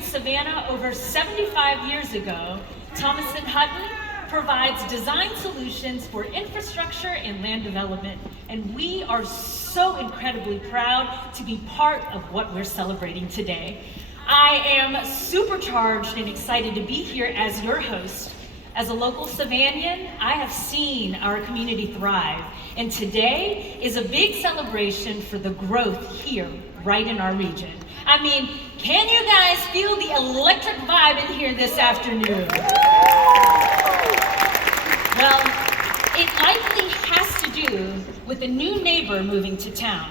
in Savannah over 75 years ago, Thomas & Hutton provides design solutions for infrastructure and land development, and we are so incredibly proud to be part of what we're celebrating today. I am supercharged and excited to be here as your host. As a local Savannian, I have seen our community thrive, and today is a big celebration for the growth here, right in our region. I mean, can you guys feel the electric vibe in here this afternoon? Well, it likely has to do with a new neighbor moving to town.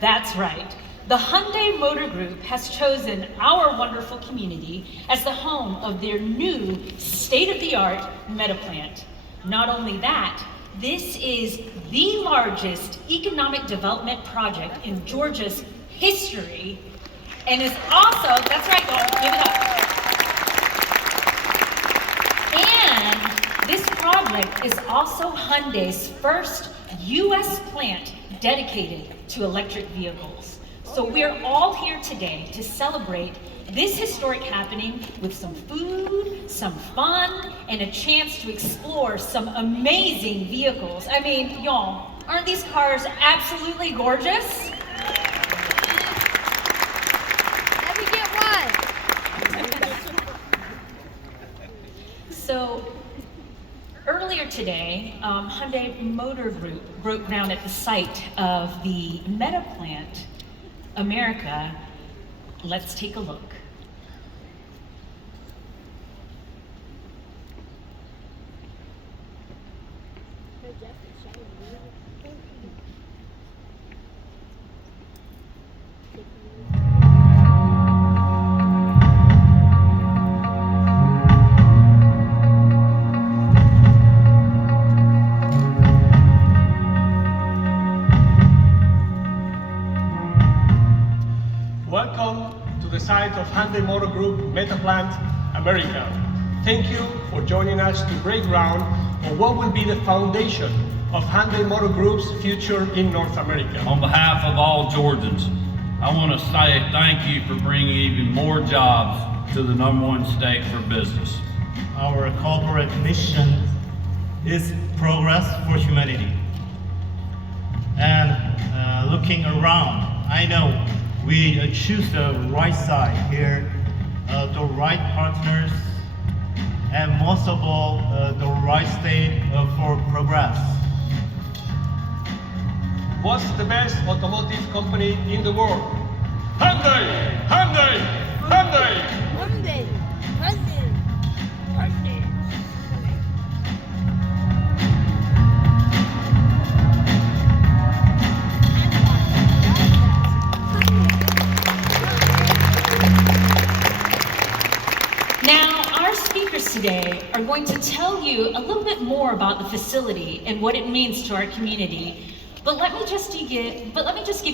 That's right. The Hyundai Motor Group has chosen our wonderful community as the home of their new state-of-the-art Metaplant. Not only that, this is the largest economic development project in Georgia's history, and is also, that's right, y'all, give it up. And this project is also Hyundai's first U.S. plant dedicated to electric vehicles. So we're all here today to celebrate this historic happening with some food, some fun, and a chance to explore some amazing vehicles. I mean, y'all, aren't these cars absolutely gorgeous? Let me get one. So, earlier today, Hyundai Motor Group broke ground at the site of the Metaplant America. Let's take a look. Welcome to the site of Hyundai Motor Group Metaplant America. Thank you for joining us to break ground on what will be the foundation of Hyundai Motor Group's future in North America. On behalf of all Georgians, I want to say thank you for bringing even more jobs to the #1 state for business. Our corporate mission is progress for humanity. And looking around, I know we choose the right side here, the right partners, and most of all, the right state for progress. What's the best automotive company in the world? Hyundai! Hyundai! Hyundai! Hyundai. Hyundai. Hyundai. Now, our speakers today are going to tell you a little bit more about the facility and what it means to our community. But let me just give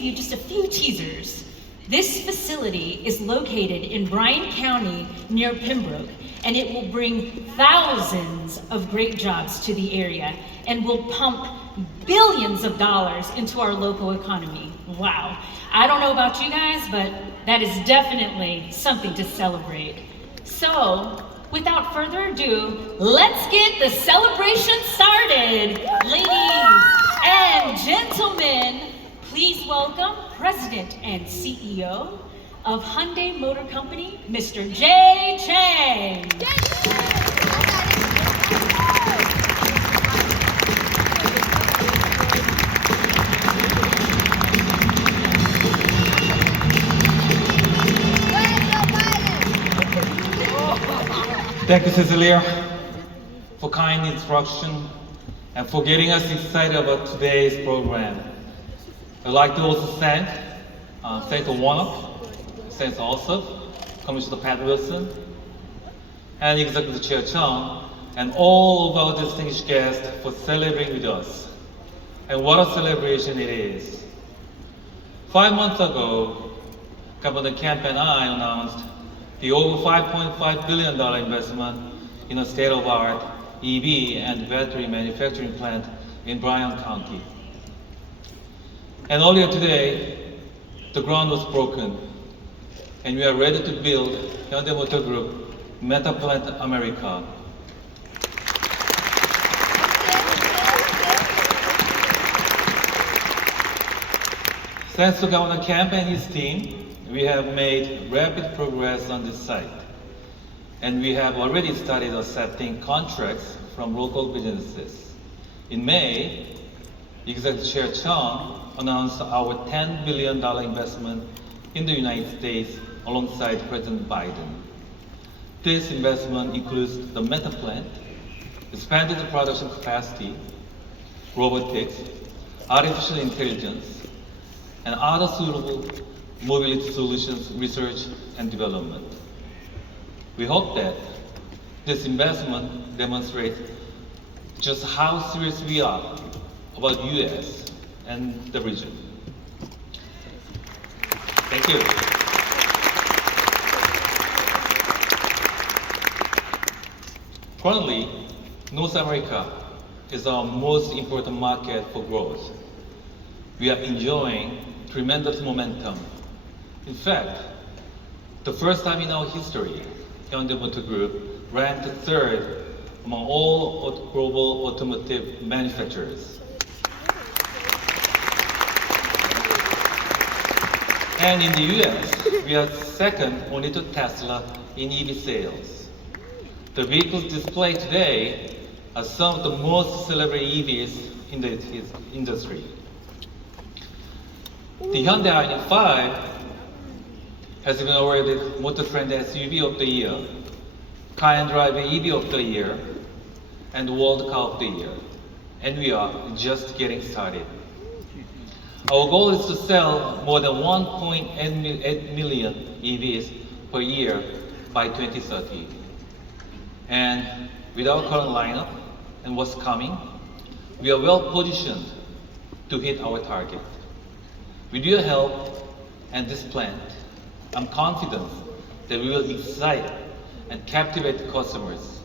you just a few teasers. This facility is located in Bryan County near Pembroke, and it will bring thousands of great jobs to the area and will pump billions of dollars into our local economy. Wow. I don't know about you guys, but that is definitely something to celebrate. So, without further ado, let's get the celebration started. Ladies and gentlemen, please welcome President and CEO of Hyundai Motor Company, Mr. Jay Chang. Thank you, Cecilia, for kind introduction and for getting us excited about today's program. I'd like to also thank Senator Warnock, Senator Ossoff, Commissioner Pat Wilson, and Executive Chair Chung, and all of our distinguished guests for celebrating with us. And what a celebration it is. 5 months ago, Governor Kemp and I announced the over $5.5 billion investment in a state-of-the-art EV and battery manufacturing plant in Bryan County. And earlier today, the ground was broken. and we are ready to build Hyundai Motor Group Metaplant America. Thanks to Governor Kemp and his team, we have made rapid progress on this site. And we have already started accepting contracts from local businesses. In May, Executive Chair Chung announced our $10 billion investment in the United States alongside President Biden. This investment includes the Metaplant, expanded production capacity, robotics, artificial intelligence, and other suitable mobility solutions research and development. We hope that this investment demonstrates just how serious we are about US and the region. Thank you. Currently, North America is our most important market for growth. We are enjoying tremendous momentum. In fact, the first time in our history, Hyundai Motor Group ranked third among all global automotive manufacturers. And in the US, we are second only to Tesla in EV sales. The vehicles displayed today are some of the most celebrated EVs in the industry. The Hyundai Ioniq 5 has been awarded Motor Trend SUV of the Year, Car and Driver EV of the Year, and World Car of the Year. And we are just getting started. Our goal is to sell more than 1.8 million EVs per year by 2030. And with our current lineup and what's coming, we are well positioned to hit our target. With your help and this plant, I'm confident that we will excite and captivate customers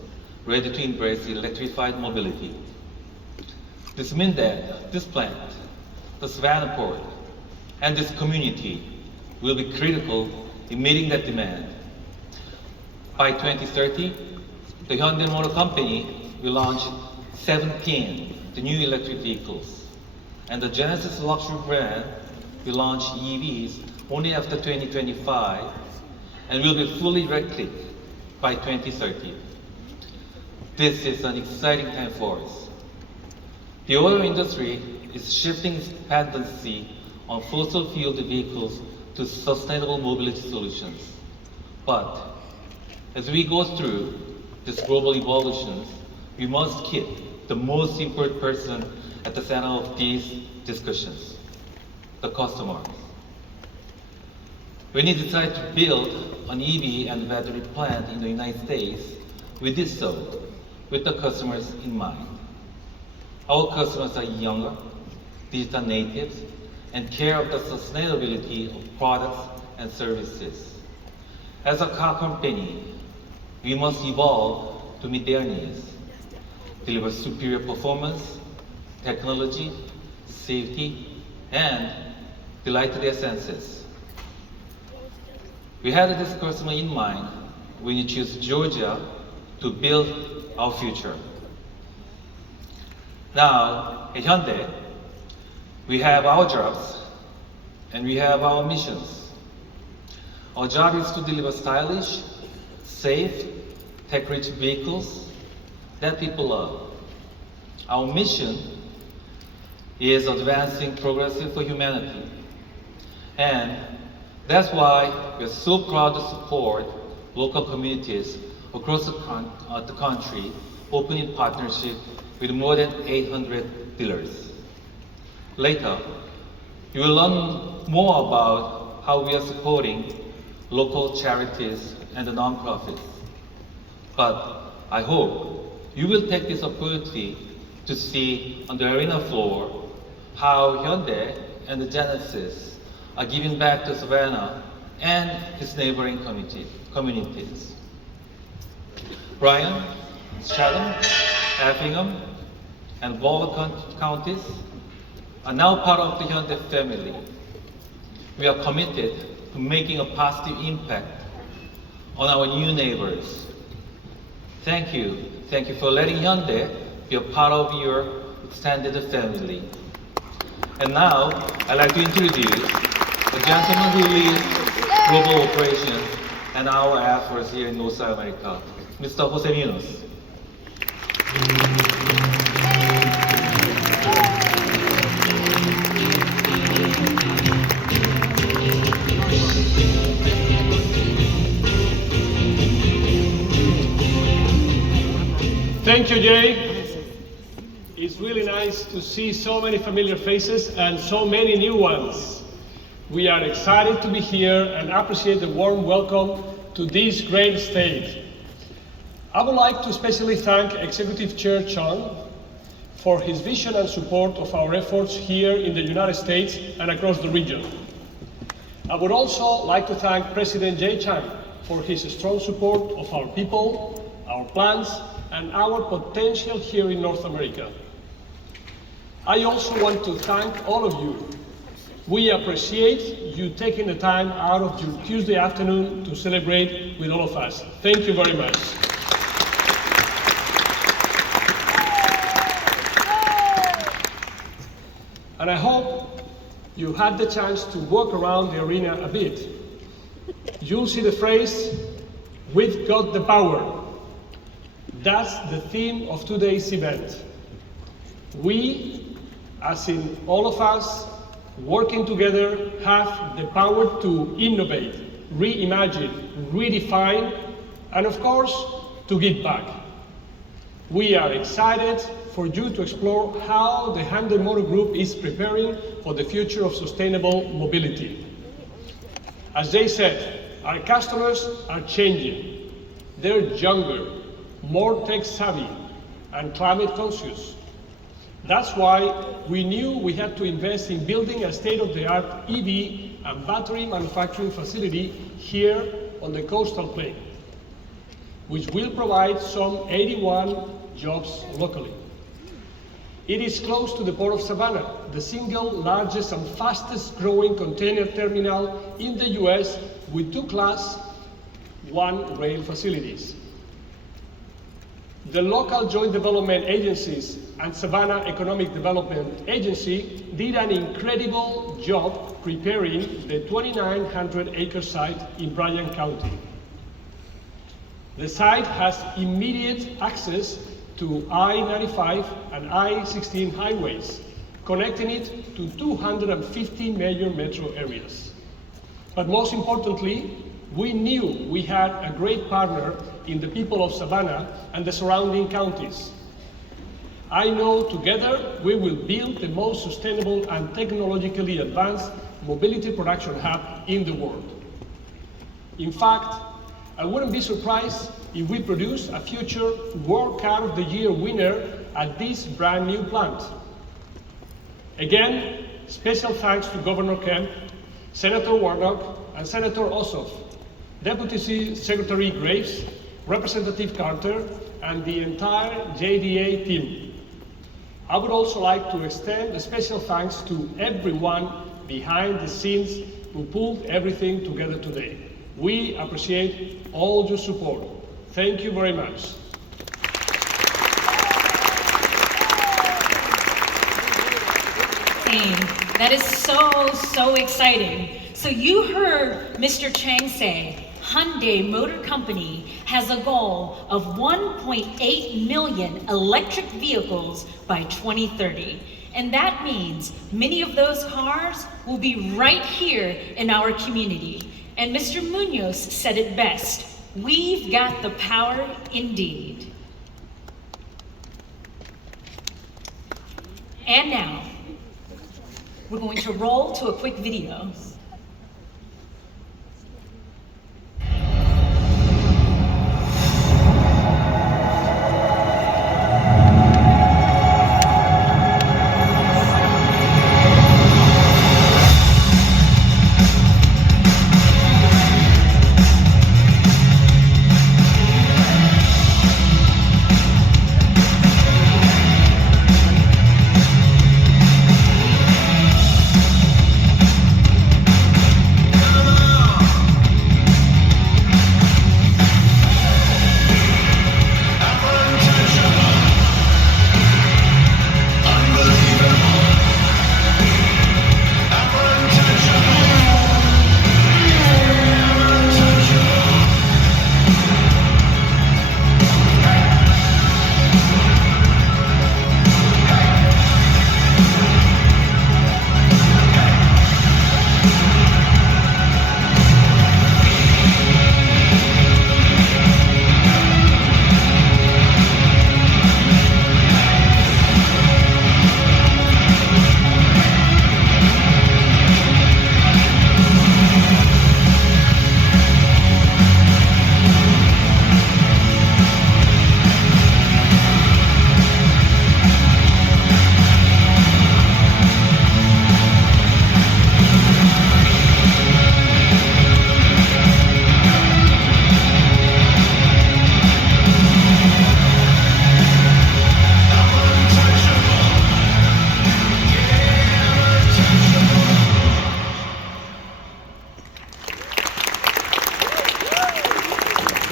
ready to embrace electrified mobility. This means that this plant, the Savannah port, and this community will be critical in meeting that demand. By 2030, the Hyundai Motor Company will launch 17 the new electric vehicles, and the Genesis luxury brand will launch EVs only after 2025 and will be fully electric by 2030. This is an exciting time for us. The auto industry is shifting its dependency on fossil fuel vehicles to sustainable mobility solutions. But as we go through this global evolution, we must keep the most important person at the center of these discussions, the customers. When we decided to build an EV and battery plant in the United States, we did so with the customers in mind. Our customers are younger, digital natives, and care of the sustainability of products and services. As a car company, we must evolve to meet their needs, deliver superior performance, technology, safety, and delight their senses. We had this customer in mind when we choose Georgia to build our future. Now, at Hyundai, we have our jobs and we have our missions. Our job is to deliver stylish, safe, tech-rich vehicles that people love. Our mission is advancing progressive for humanity. And that's why we're so proud to support local communities across the country, open in partnership with more than 800 dealers. Later, you will learn more about how we are supporting local charities and the nonprofits. But I hope you will take this opportunity to see on the arena floor how Hyundai and the Genesis are giving back to Savannah and its neighboring communities. Bryan, Chatham, Effingham, and Waller counties are now part of the Hyundai family. We are committed to making a positive impact on our new neighbors. Thank you. Thank you for letting Hyundai be a part of your extended family. And now, I'd like to introduce the gentleman who leads global operations and our efforts here in North America, Mr. Jose Munoz. Thank you, Jay. It's really nice to see so many familiar faces and so many new ones. We are excited to be here and appreciate the warm welcome to this great state. I would like to especially thank Executive Chair Chung for his vision and support of our efforts here in the United States and across the region. I would also like to thank President Jay Chung for his strong support of our people, our plans, and our potential here in North America. I also want to thank all of you. We appreciate you taking the time out of your Tuesday afternoon to celebrate with all of us. Thank you very much. And I hope you had the chance to walk around the arena a bit. You'll see the phrase, "We've got the power." That's the theme of today's event. We, as in all of us, working together, have the power to innovate, reimagine, redefine, and of course, to give back. We are excited for you to explore how the Hyundai Motor Group is preparing for the future of sustainable mobility. As Jay said, our customers are changing. They're younger, more tech-savvy, and climate-conscious. That's why we knew we had to invest in building a state-of-the-art EV and battery manufacturing facility here on the coastal plain, which will provide some 81 jobs locally. It is close to the port of Savannah, the single largest and fastest growing container terminal in the US with 2 Class 1 rail facilities. The local joint development agencies and Savannah Economic Development Agency did an incredible job preparing the 2,900-acre site in Bryan County. The site has immediate access to I-95 and I-16 highways, connecting it to 250 major metro areas. But most importantly, we knew we had a great partner in the people of Savannah and the surrounding counties. I know together we will build the most sustainable and technologically advanced mobility production hub in the world. In fact, I wouldn't be surprised if we produce a future World Car of the Year winner at this brand new plant. Again, special thanks to Governor Kemp, Senator Warnock, and Senator Ossoff, Deputy Secretary Graves, Representative Carter, and the entire JDA team. I would also like to extend a special thanks to everyone behind the scenes who pulled everything together today. We appreciate all your support. Thank you very much. That is so exciting. So you heard Mr. Chang say, Hyundai Motor Company has a goal of 1.8 million electric vehicles by 2030. And that means many of those cars will be right here in our community. And Mr. Munoz said it best, we've got the power indeed. And now, we're going to roll to a quick video.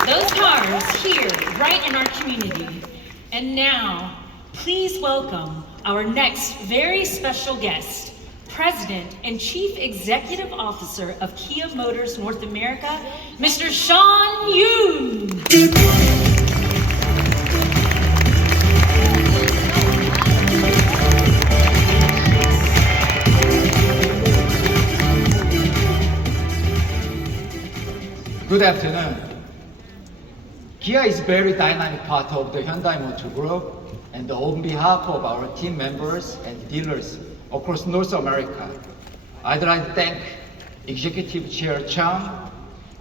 those cars here, right in our community. And now, please welcome our next very special guest, President and Chief Executive Officer of Kia Motors North America, Mr. Sean Yoon. Good afternoon. Kia is a very dynamic part of the Hyundai Motor Group, and on behalf of our team members and dealers across North America, I'd like to thank Executive Chair Chang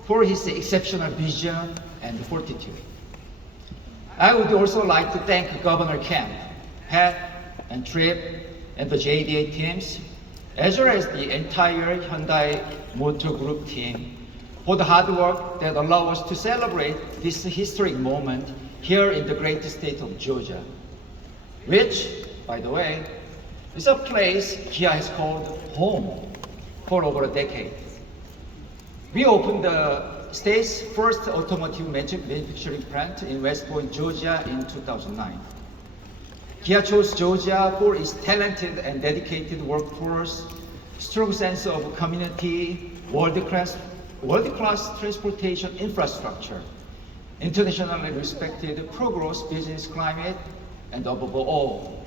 for his exceptional vision and fortitude. I would also like to thank Governor Kemp, Pat, and Tripp, and the JDA teams, as well as the entire Hyundai Motor Group team for the hard work that allow us to celebrate this historic moment here in the great state of Georgia, which, by the way, is a place Kia has called home for over a decade. We opened the state's first automotive manufacturing plant in West Point, Georgia in 2009. Kia chose Georgia for its talented and dedicated workforce, strong sense of community, world-class transportation infrastructure, internationally respected pro-growth business climate, and above all,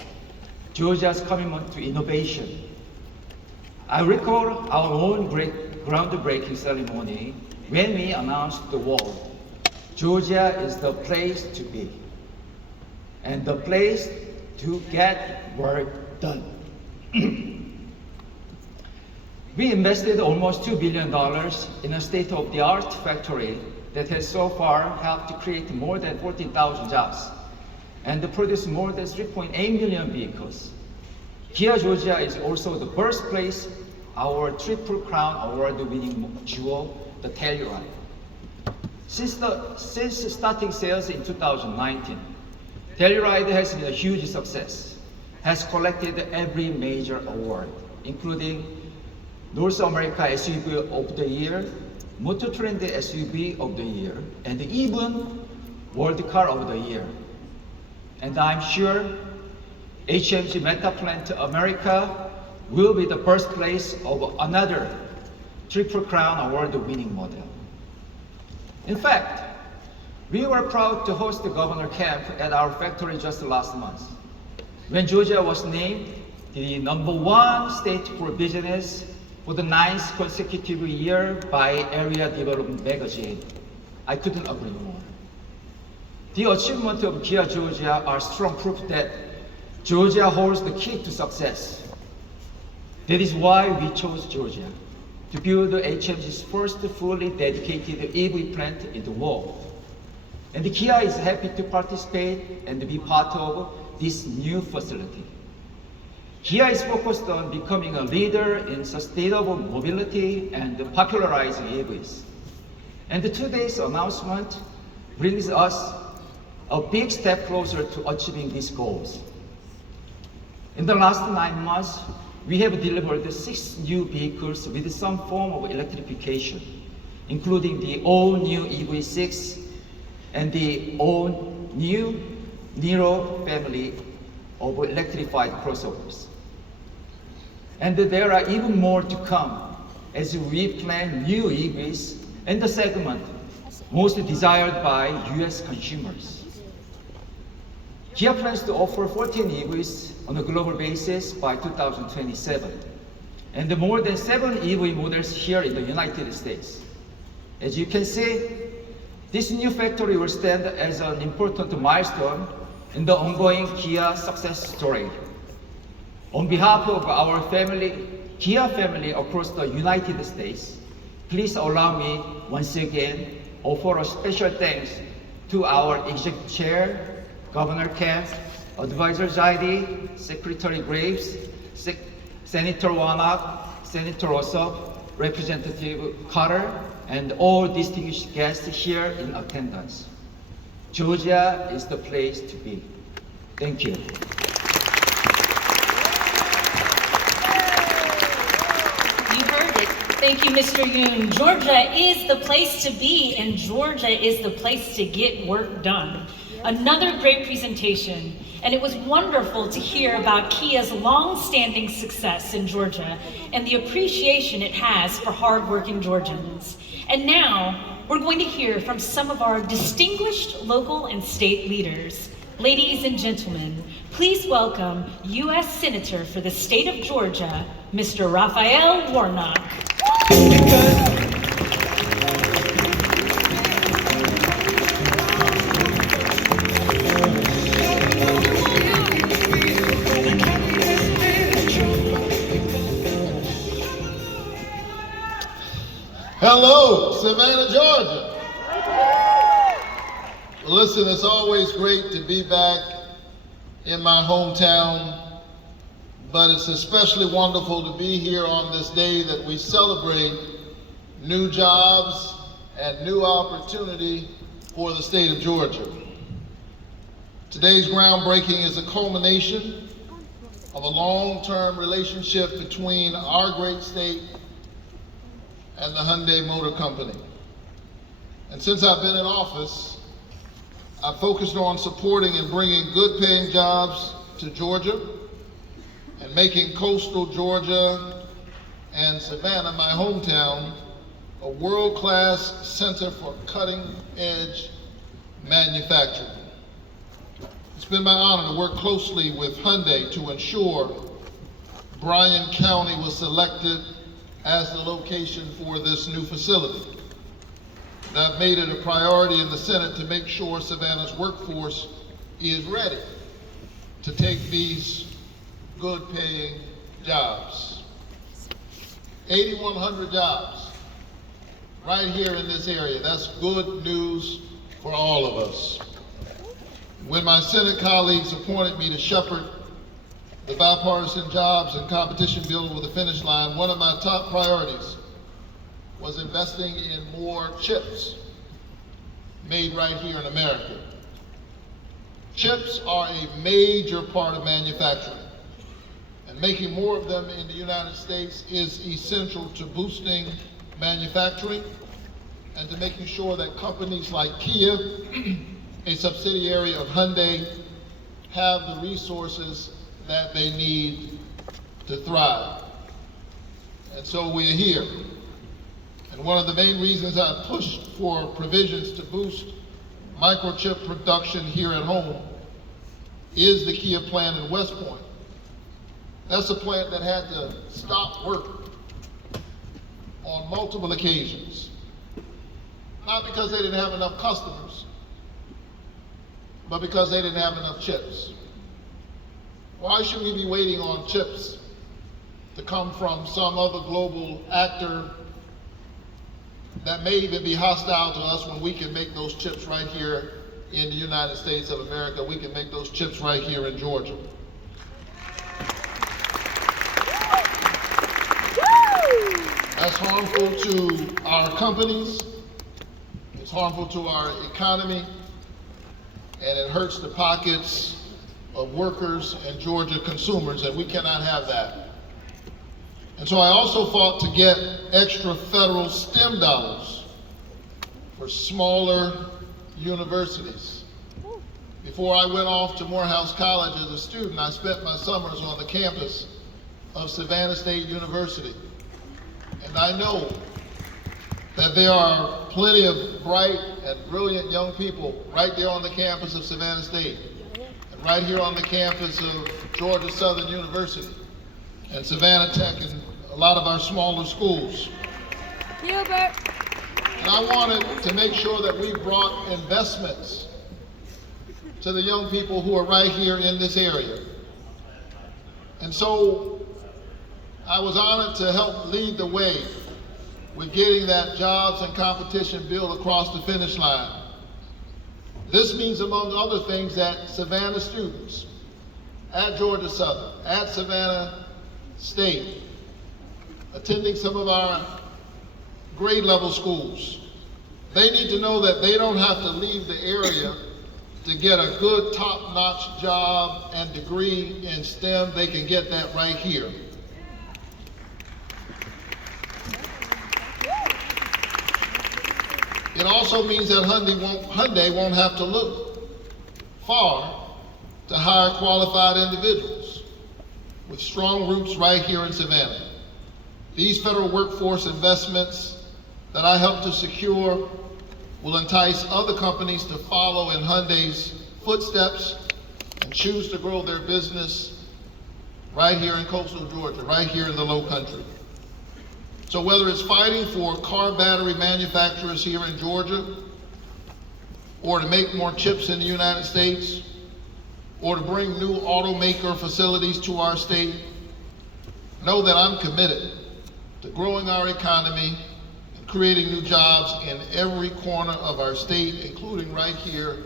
Georgia's commitment to innovation. I recall our own groundbreaking ceremony when we announced to the world, Georgia is the place to be, and the place to get work done. We invested almost $2 billion in a state-of-the-art factory that has so far helped to create more than 14,000 jobs and produce more than 3.8 million vehicles. Kia Georgia is also the birthplace our Triple Crown Award-winning jewel, the Telluride. Since starting sales in 2019, Telluride has been a huge success, has collected every major award, including North America SUV of the Year, Motor Trend SUV of the Year, and even World Car of the Year. And I'm sure HMG Metaplant America will be the birthplace of another Triple Crown Award-winning model. In fact, we were proud to host the Governor Kemp at our factory just last month, when Georgia was named the #1 state for business for the 9th consecutive year by Area Development Magazine. I couldn't agree more. The achievements of Kia Georgia are strong proof that Georgia holds the key to success. That is why we chose Georgia to build HMG's first fully dedicated EV plant in the world. And Kia is happy to participate and be part of this new facility. Kia is focused on becoming a leader in sustainable mobility and popularizing EVs. And today's announcement brings us a big step closer to achieving these goals. In the last 9 months, we have delivered 6 new vehicles with some form of electrification, including the all-new EV6 and the all-new Niro family of electrified crossovers. And there are even more to come as we plan new EVs in the segment most desired by US consumers. Kia plans to offer 14 EVs on a global basis by 2027, and more than 7 EV models here in the United States. As you can see, this new factory will stand as an important milestone in the ongoing Kia success story. On behalf of our family, Kia family across the United States, please allow me once again offer a special thanks to our Executive Chair, Governor Kemp, Advisor Zaidi, Secretary Graves, Senator Warnock, Senator Ossoff, Representative Carter, and all distinguished guests here in attendance. Georgia is the place to be. Thank you. You heard it. Thank you, Mr. Yoon. Georgia is the place to be, and Georgia is the place to get work done. Another great presentation, and it was wonderful to hear about Kia's long-standing success in Georgia and the appreciation it has for hardworking Georgians. And now, we're going to hear from some of our distinguished local and state leaders. Ladies and gentlemen, please welcome U.S. Senator for the state of Georgia, Mr. Raphael Warnock. Hello, Savannah, Georgia. Well, listen, it's always great to be back in my hometown, but it's especially wonderful to be here on this day that we celebrate new jobs and new opportunity for the state of Georgia. Today's groundbreaking is a culmination of a long-term relationship between our great state and the Hyundai Motor Company. And since I've been in office, I've focused on supporting and bringing good-paying jobs to Georgia and making coastal Georgia and Savannah, my hometown, a world-class center for cutting-edge manufacturing. It's been my honor to work closely with Hyundai to ensure Bryan County was selected as the location for this new facility. And I've made it a priority in the Senate to make sure Savannah's workforce is ready to take these good-paying jobs. 8,100 jobs right here in this area. That's good news for all of us. When my Senate colleagues appointed me to shepherd the bipartisan jobs and competition bill over the finish line, one of my top priorities was investing in more chips made right here in America. Chips are a major part of manufacturing, and making more of them in the United States is essential to boosting manufacturing and to making sure that companies like Kia, a subsidiary of Hyundai, have the resources that they need to thrive. And so we're here. And one of the main reasons I pushed for provisions to boost microchip production here at home is the Kia plant in West Point. That's a plant that had to stop work on multiple occasions. Not because they didn't have enough customers, but because they didn't have enough chips. Why should we be waiting on chips to come from some other global actor that may even be hostile to us when we can make those chips right here in the United States of America? We can make those chips right here in Georgia. That's harmful to our companies, it's harmful to our economy, and it hurts the pockets of workers and Georgia consumers, and we cannot have that. And so I also fought to get extra federal STEM dollars for smaller universities. Before I went off to Morehouse College as a student, I spent my summers on the campus of Savannah State University. And I know that there are plenty of bright and brilliant young people right there on the campus of Savannah State, and right here on the campus of Georgia Southern University, and Savannah Tech, and a lot of our smaller schools. Gilbert. And I wanted to make sure that we brought investments to the young people who are right here in this area. And so I was honored to help lead the way with getting that jobs and competition bill across the finish line. This means, among other things, that Savannah students at Georgia Southern, at Savannah State, attending some of our grade level schools, they need to know that they don't have to leave the area to get a good top-notch job and degree in STEM. They can get that right here. It also means that Hyundai won't have to look far to hire qualified individuals with strong roots right here in Savannah. These federal workforce investments that I helped to secure will entice other companies to follow in Hyundai's footsteps and choose to grow their business right here in coastal Georgia, right here in the Low Country. So whether it's fighting for car battery manufacturers here in Georgia, or to make more chips in the United States, or to bring new automaker facilities to our state, know that I'm committed to growing our economy and creating new jobs in every corner of our state, including right here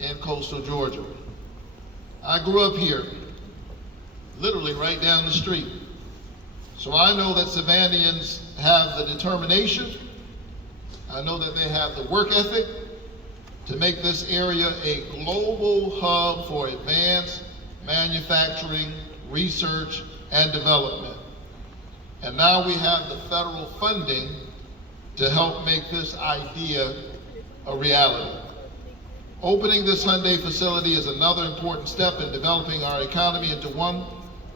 in coastal Georgia. I grew up here, literally right down the street. So I know that Savannians have the determination, I know that they have the work ethic to make this area a global hub for advanced manufacturing, research, and development. And now we have the federal funding to help make this idea a reality. Opening this Hyundai facility is another important step in developing our economy into one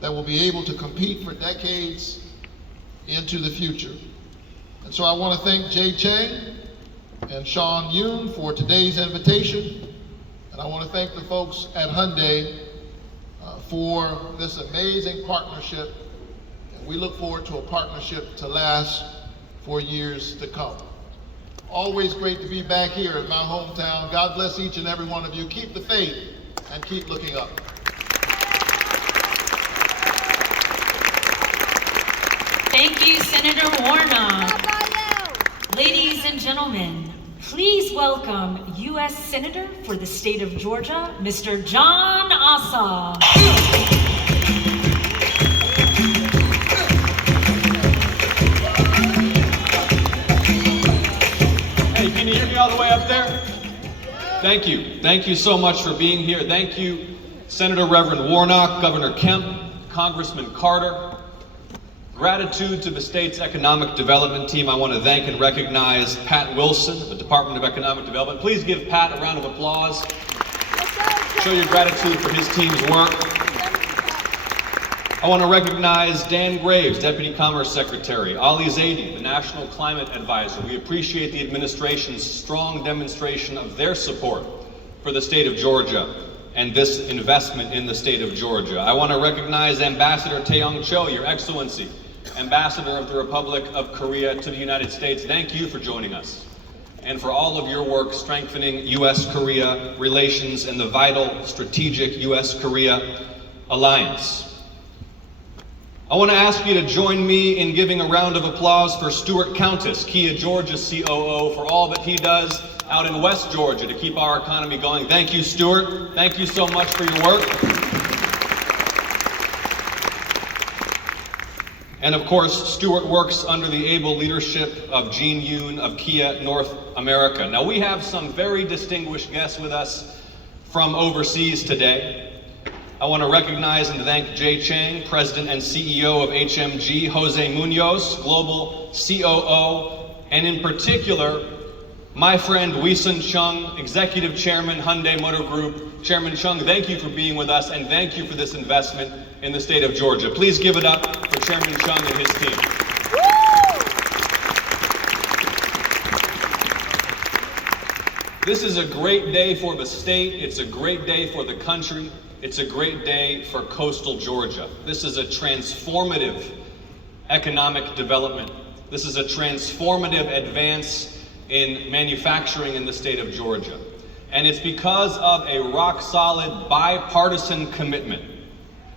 that will be able to compete for decades into the future. And so I want to thank Jay Chang and Sean Yoon for today's invitation. And I want to thank the folks at Hyundai for this amazing partnership. And we look forward to a partnership to last for years to come. Always great to be back here in my hometown. God bless each and every one of you. Keep the faith and keep looking up. Thank you, Senator Warnock. Ladies and gentlemen, please welcome U.S. Senator for the state of Georgia, Mr. John Ossoff. Hey, can you hear me all the way up there? Thank you. Thank you so much for being here. Thank you, Senator Reverend Warnock, Governor Kemp, Congressman Carter. Gratitude to the state's economic development team. I want to thank and recognize Pat Wilson, the Department of Economic Development. Please give Pat a round of applause. Show your gratitude for his team's work. I want to recognize Dan Graves, Deputy Commerce Secretary, Ali Zaidi, the National Climate Advisor. We appreciate the administration's strong demonstration of their support for the state of Georgia and this investment in the state of Georgia. I want to recognize Ambassador Taeyong Cho, Your Excellency, Ambassador of the Republic of Korea to the United States. Thank you for joining us and for all of your work strengthening U.S.-Korea relations and the vital strategic U.S.-Korea alliance. I want to ask you to join me in giving a round of applause for Stuart Countess, Kia Georgia's COO, for all that he does out in West Georgia to keep our economy going. Thank you, Stuart. Thank you so much for your work. And of course, Stuart works under the able leadership of Jean Yoon of Kia North America. Now, we have some very distinguished guests with us from overseas today. I want to recognize and thank Jay Chang, President and CEO of HMG, Jose Munoz, Global COO, and in particular, my friend Wee-Sun Chung, Executive Chairman, Hyundai Motor Group. Chairman Chung, thank you for being with us and thank you for this investment in the state of Georgia. Please give it up for Chairman Chung and his team. This is a great day for the state. It's a great day for the country. It's a great day for coastal Georgia. This is a transformative economic development. This is a transformative advance in manufacturing in the state of Georgia. And it's because of a rock-solid bipartisan commitment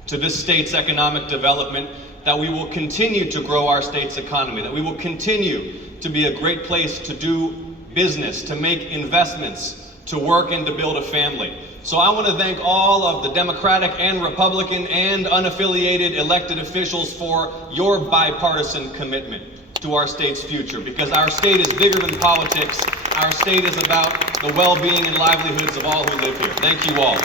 to this state's economic development that we will continue to grow our state's economy, that we will continue to be a great place to do business, to make investments, to work and to build a family. So I want to thank all of the Democratic and Republican and unaffiliated elected officials for your bipartisan commitment to our state's future, because our state is bigger than politics. Our state is about the well-being and livelihoods of all who live here. Thank you all.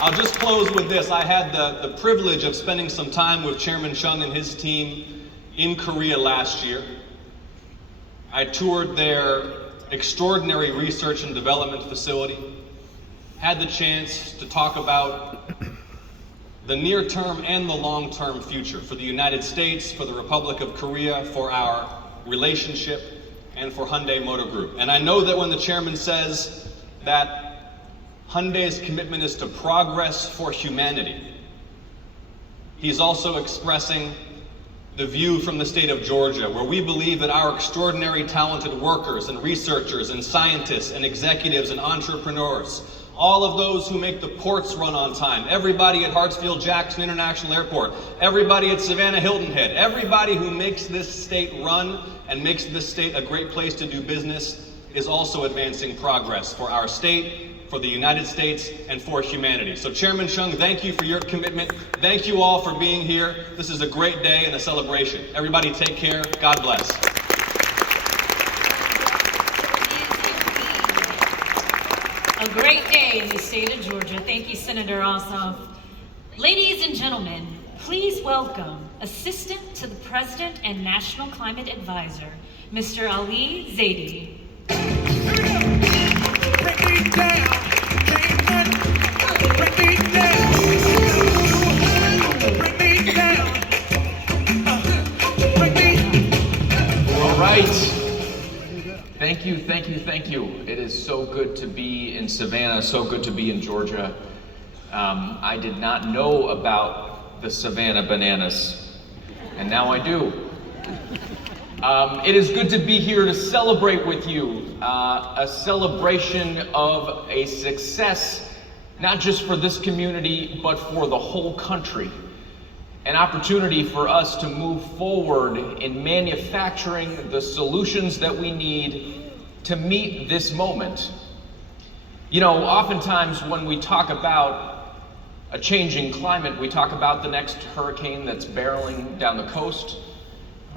I'll just close with this. I had the privilege of spending some time with Chairman Chung and his team in Korea last year. I toured their extraordinary research and development facility, had the chance to talk about the near-term and the long-term future for the United States, for the Republic of Korea, for our relationship, and for Hyundai Motor Group. And I know that when the chairman says that Hyundai's commitment is to progress for humanity, he's also expressing the view from the state of Georgia, where we believe that our extraordinary talented workers and researchers and scientists and executives and entrepreneurs, all of those who make the ports run on time, everybody at Hartsfield-Jackson International Airport, everybody at Savannah Hilton Head, everybody who makes this state run and makes this state a great place to do business is also advancing progress for our state, for the United States, and for humanity. So Chairman Chung, thank you for your commitment. Thank you all for being here. This is a great day and a celebration. Everybody take care. God bless. A great day in the state of Georgia. Thank you, Senator Ossoff. Ladies and gentlemen, please welcome Assistant to the President and National Climate Advisor, Mr. Ali Zaidi. All right. Thank you, thank you, thank you. It is so good to be in Savannah, so good to be in Georgia. I did not know about the Savannah bananas, and now I do. It is good to be here to celebrate with you, a celebration of a success, not just for this community, but for the whole country. An opportunity for us to move forward in manufacturing the solutions that we need to meet this moment. You know, oftentimes when we talk about a changing climate, we talk about the next hurricane that's barreling down the coast,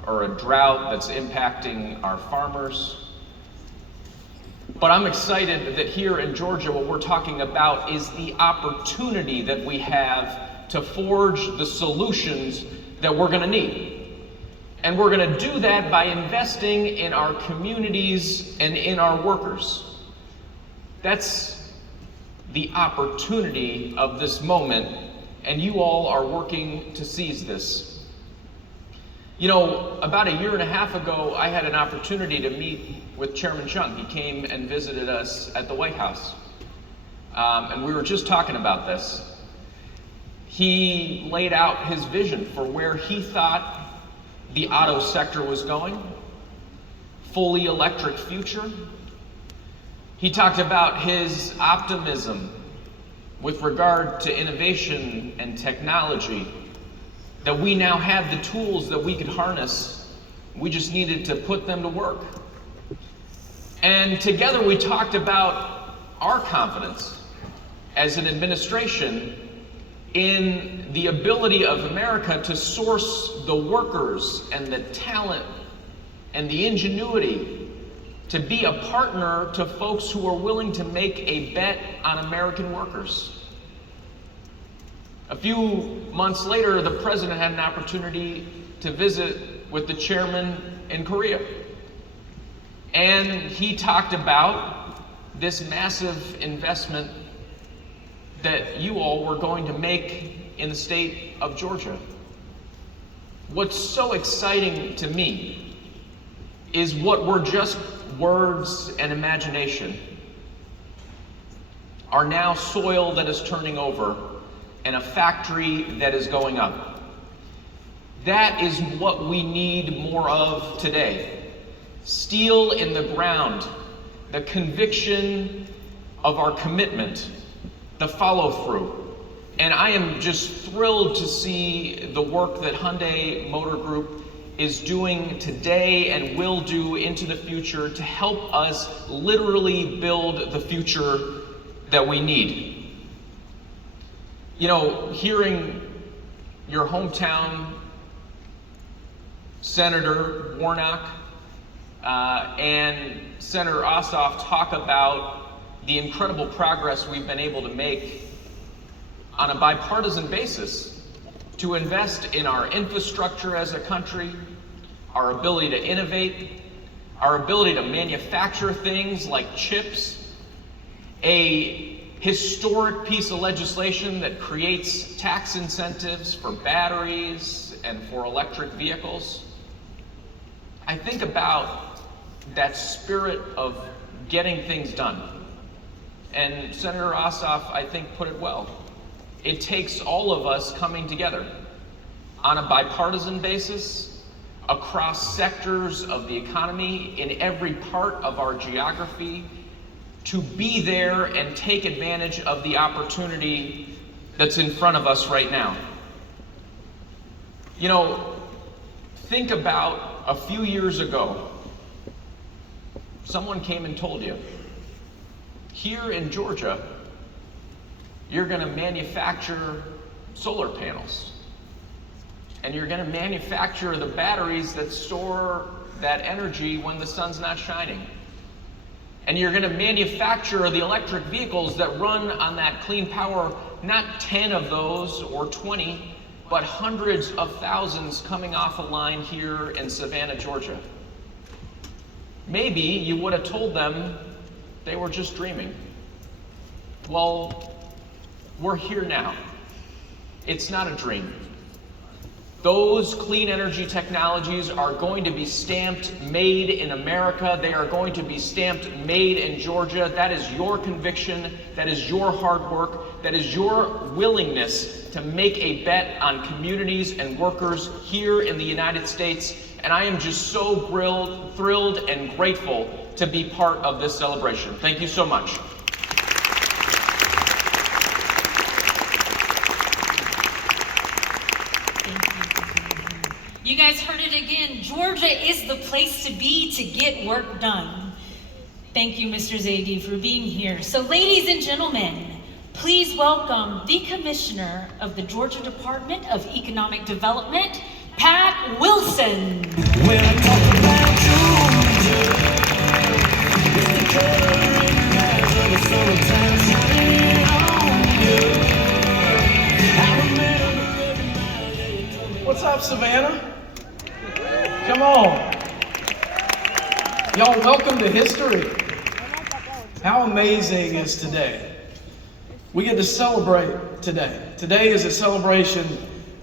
or a drought that's impacting our farmers. But I'm excited that here in Georgia, what we're talking about is the opportunity that we have to forge the solutions that we're gonna need. And we're gonna do that by investing in our communities and in our workers. That's the opportunity of this moment, and you all are working to seize this. You know, about a year and a half ago, I had an opportunity to meet with Chairman Chung. He came and visited us at the White House. And we were just talking about this. He laid out his vision for where he thought the auto sector was going, fully electric future. He talked about his optimism with regard to innovation and technology, that we now had the tools that we could harness. We just needed to put them to work. And together we talked about our confidence as an administration in the ability of America to source the workers and the talent and the ingenuity to be a partner to folks who are willing to make a bet on American workers. A few months later, the president had an opportunity to visit with the chairman in Korea. And he talked about this massive investment that you all were going to make in the state of Georgia. What's so exciting to me is what were just words and imagination are now soil that is turning over and a factory that is going up. That is what we need more of today. Steel in the ground, the conviction of our commitment, the follow-through. And I am just thrilled to see the work that Hyundai Motor Group is doing today and will do into the future to help us literally build the future that we need. You know, hearing your hometown Senator Warnock and Senator Ossoff talk about the incredible progress we've been able to make on a bipartisan basis to invest in our infrastructure as a country, our ability to innovate, our ability to manufacture things like chips, a historic piece of legislation that creates tax incentives for batteries and for electric vehicles. I think about that spirit of getting things done. And Senator Ossoff, I think, put it well. It takes all of us coming together on a bipartisan basis, across sectors of the economy, in every part of our geography, to be there and take advantage of the opportunity that's in front of us right now. You know, think about a few years ago, someone came and told you, here in Georgia, you're going to manufacture solar panels. And you're going to manufacture the batteries that store that energy when the sun's not shining. And you're going to manufacture the electric vehicles that run on that clean power, not 10 of those or 20, but hundreds of thousands coming off a line here in Savannah, Georgia. Maybe you would have told them they were just dreaming. Well, we're here now. It's not a dream. Those clean energy technologies are going to be stamped made in America. They are going to be stamped made in Georgia. That is your conviction. That is your hard work. That is your willingness to make a bet on communities and workers here in the United States. And I am just so thrilled and grateful to be part of this celebration. Thank you so much. You guys heard it again. Georgia is the place to be to get work done. Thank you, Mr. Zaidi, for being here. So, ladies and gentlemen, please welcome the Commissioner of the Georgia Department of Economic Development, Pat Wilson. When I talk about Georgia, it's the coloring eyes of the summertime shining on you. I remember every night. What's up, Savannah? Come on. Y'all, welcome to history. How amazing is today? We get to celebrate today. Today is a celebration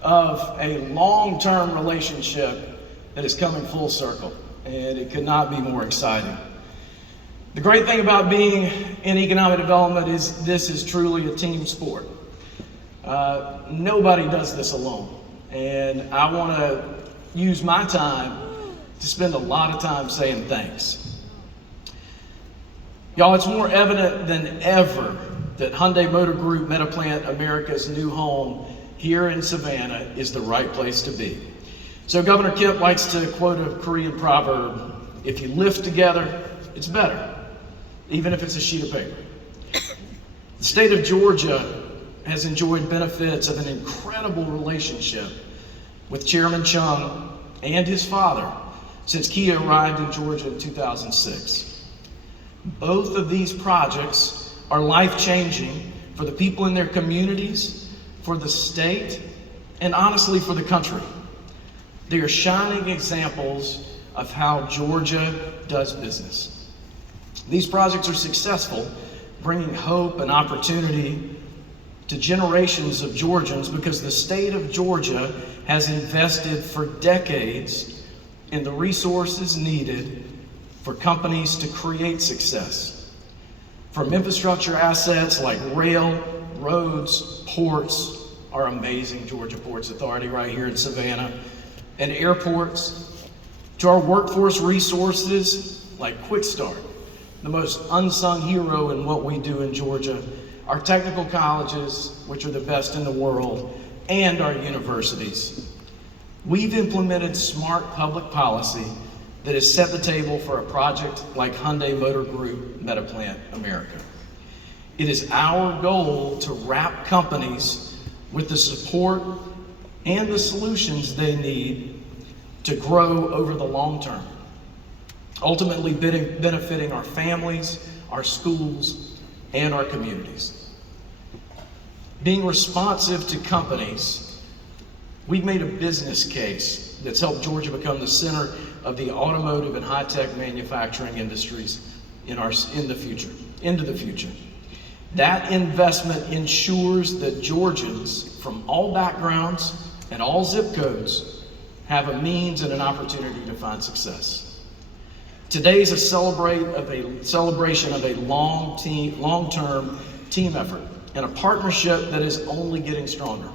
of a long-term relationship that is coming full circle, and it could not be more exciting. The great thing about being in economic development is this is truly a team sport. Nobody does this alone, and I want to use my time to spend a lot of time saying thanks. Y'all, it's more evident than ever that Hyundai Motor Group Metaplant America's new home here in Savannah is the right place to be. So Governor Kemp likes to quote a Korean proverb, if you lift together, it's better, even if it's a sheet of paper. The state of Georgia has enjoyed benefits of an incredible relationship with Chairman Chung and his father since Kia arrived in Georgia in 2006. Both of these projects are life-changing for the people in their communities, for the state, and honestly for the country. They are shining examples of how Georgia does business. These projects are successful, bringing hope and opportunity to generations of Georgians because the state of Georgia has invested for decades in the resources needed for companies to create success. From infrastructure assets like rail, roads, ports, our amazing Georgia Ports Authority right here in Savannah, and airports, to our workforce resources like Quick Start, the most unsung hero in what we do in Georgia, our technical colleges, which are the best in the world, and our universities. We've implemented smart public policy that has set the table for a project like Hyundai Motor Group Metaplant America. It is our goal to wrap companies with the support and the solutions they need to grow over the long term, ultimately benefiting our families, our schools, and our communities. Being responsive to companies We've made a business case that's helped Georgia become the center of the automotive and high-tech manufacturing industries into the future. That investment ensures that Georgians from all backgrounds and all zip codes have a means and an opportunity to find success. Today is a celebration of a long-term team effort and a partnership that is only getting stronger.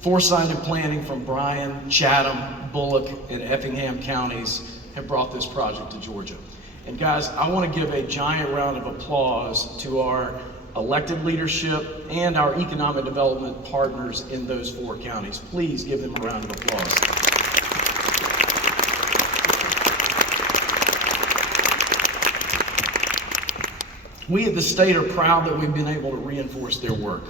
Foresight and planning from Bryan, Chatham, Bullock, and Effingham counties have brought this project to Georgia. And guys, I want to give a giant round of applause to our elected leadership and our economic development partners in those 4 counties. Please give them a round of applause. We at the state are proud that we've been able to reinforce their work.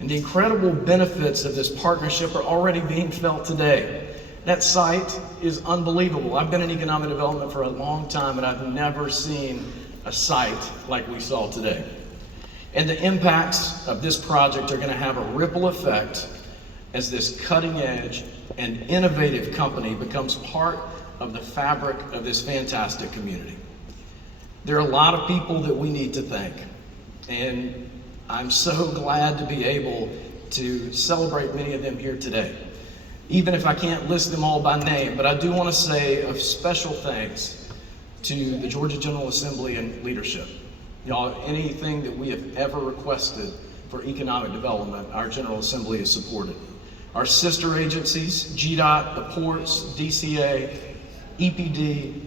And the incredible benefits of this partnership are already being felt today. That site is unbelievable. I've been in economic development for a long time, and I've never seen a site like we saw today. And the impacts of this project are going to have a ripple effect as this cutting edge and innovative company becomes part of the fabric of this fantastic community. There are a lot of people that we need to thank, and I'm so glad to be able to celebrate many of them here today. Even if I can't list them all by name, but I do want to say a special thanks to the Georgia General Assembly and leadership. Y'all, anything that we have ever requested for economic development, our General Assembly has supported. Our sister agencies, GDOT, the ports, DCA, EPD,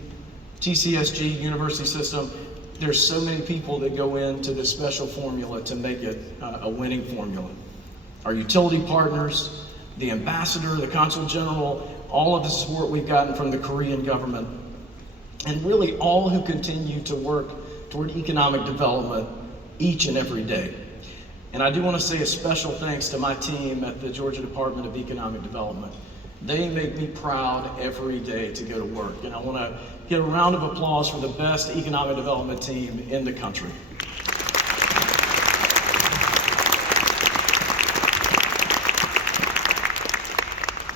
TCSG, University System, there's so many people that go into this special formula to make it a winning formula. Our utility partners, the ambassador, the consul general, all of the support we've gotten from the Korean government, and really all who continue to work toward economic development each and every day. And I do want to say a special thanks to my team at the Georgia Department of Economic Development. They make me proud every day to go to work, and I want to give a round of applause for the best economic development team in the country.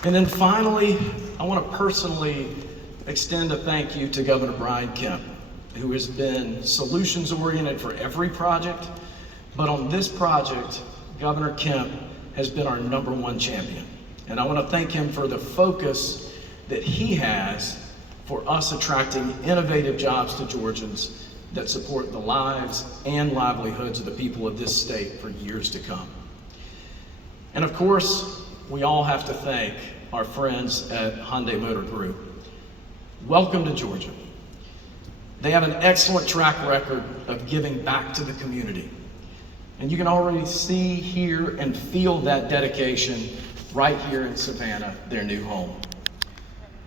And then finally, I want to personally extend a thank you to Governor Brian Kemp, who has been solutions-oriented for every project, but on this project, Governor Kemp has been our #1 champion. And I want to thank him for the focus that he has for us attracting innovative jobs to Georgians that support the lives and livelihoods of the people of this state for years to come. And of course, we all have to thank our friends at Hyundai Motor Group. Welcome to Georgia. They have an excellent track record of giving back to the community. And you can already see, hear, and feel that dedication right here in Savannah, their new home.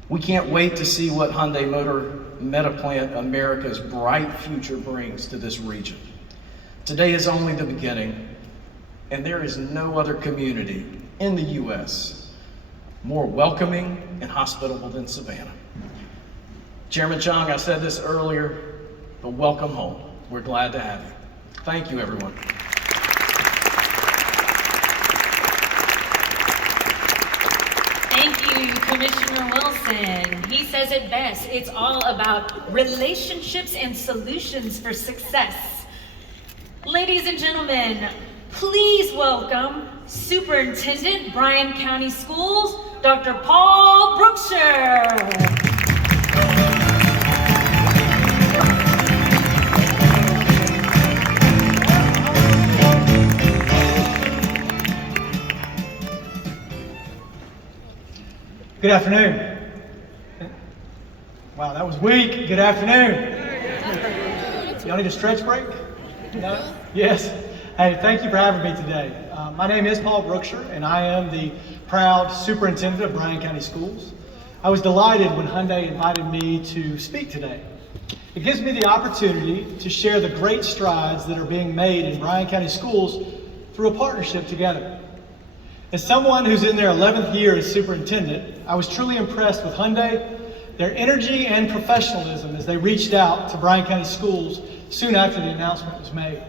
We can't wait to see what Hyundai Metaplant America's bright future brings to this region. Today is only the beginning, and there is no other community in the U.S. more welcoming and hospitable than Savannah. Chairman Chung, I said this earlier, but welcome home. We're glad to have you. Thank you, everyone. Thank you, Commissioner Wilson. He says it best. It's all about relationships and solutions for success. Ladies and gentlemen, please welcome Superintendent Bryan County Schools, Dr. Paul Brookshire. Good afternoon. Wow, that was weak. Good afternoon. Y'all need a stretch break? No? Yes. Hey, thank you for having me today. My name is Paul Brookshire, and I am the proud superintendent of Bryan County Schools. I was delighted when Hyundai invited me to speak today. It gives me the opportunity to share the great strides that are being made in Bryan County Schools through a partnership together. As someone who's in their 11th year as superintendent, I was truly impressed with Hyundai, their energy and professionalism as they reached out to Bryan County Schools soon after the announcement was made.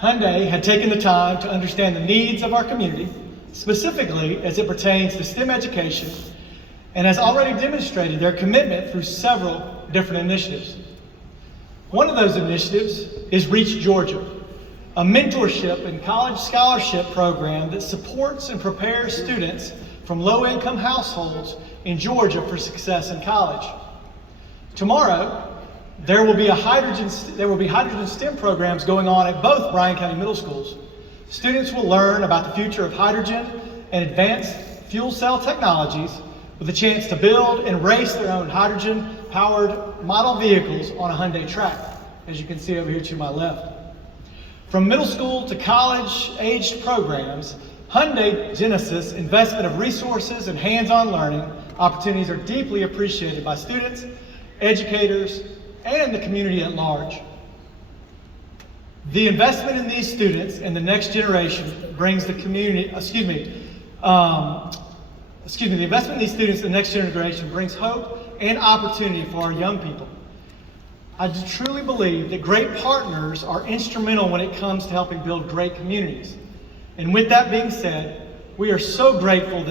Hyundai had taken the time to understand the needs of our community, specifically as it pertains to STEM education, and has already demonstrated their commitment through several different initiatives. One of those initiatives is Reach Georgia, a mentorship and college scholarship program that supports and prepares students from low-income households in Georgia for success in college. Tomorrow, there will be hydrogen STEM programs going on at both Bryan County Middle Schools. Students will learn about the future of hydrogen and advanced fuel cell technologies with a chance to build and race their own hydrogen-powered model vehicles on a Hyundai track, as you can see over here to my left. From middle school to college-aged programs, Hyundai Genesis investment of resources and hands-on learning opportunities are deeply appreciated by students, educators, and the community at large. The investment in these students and the next generation brings the community, the investment in these students and the next generation brings hope and opportunity for our young people. I truly believe that great partners are instrumental when it comes to helping build great communities. And with that being said, we are so grateful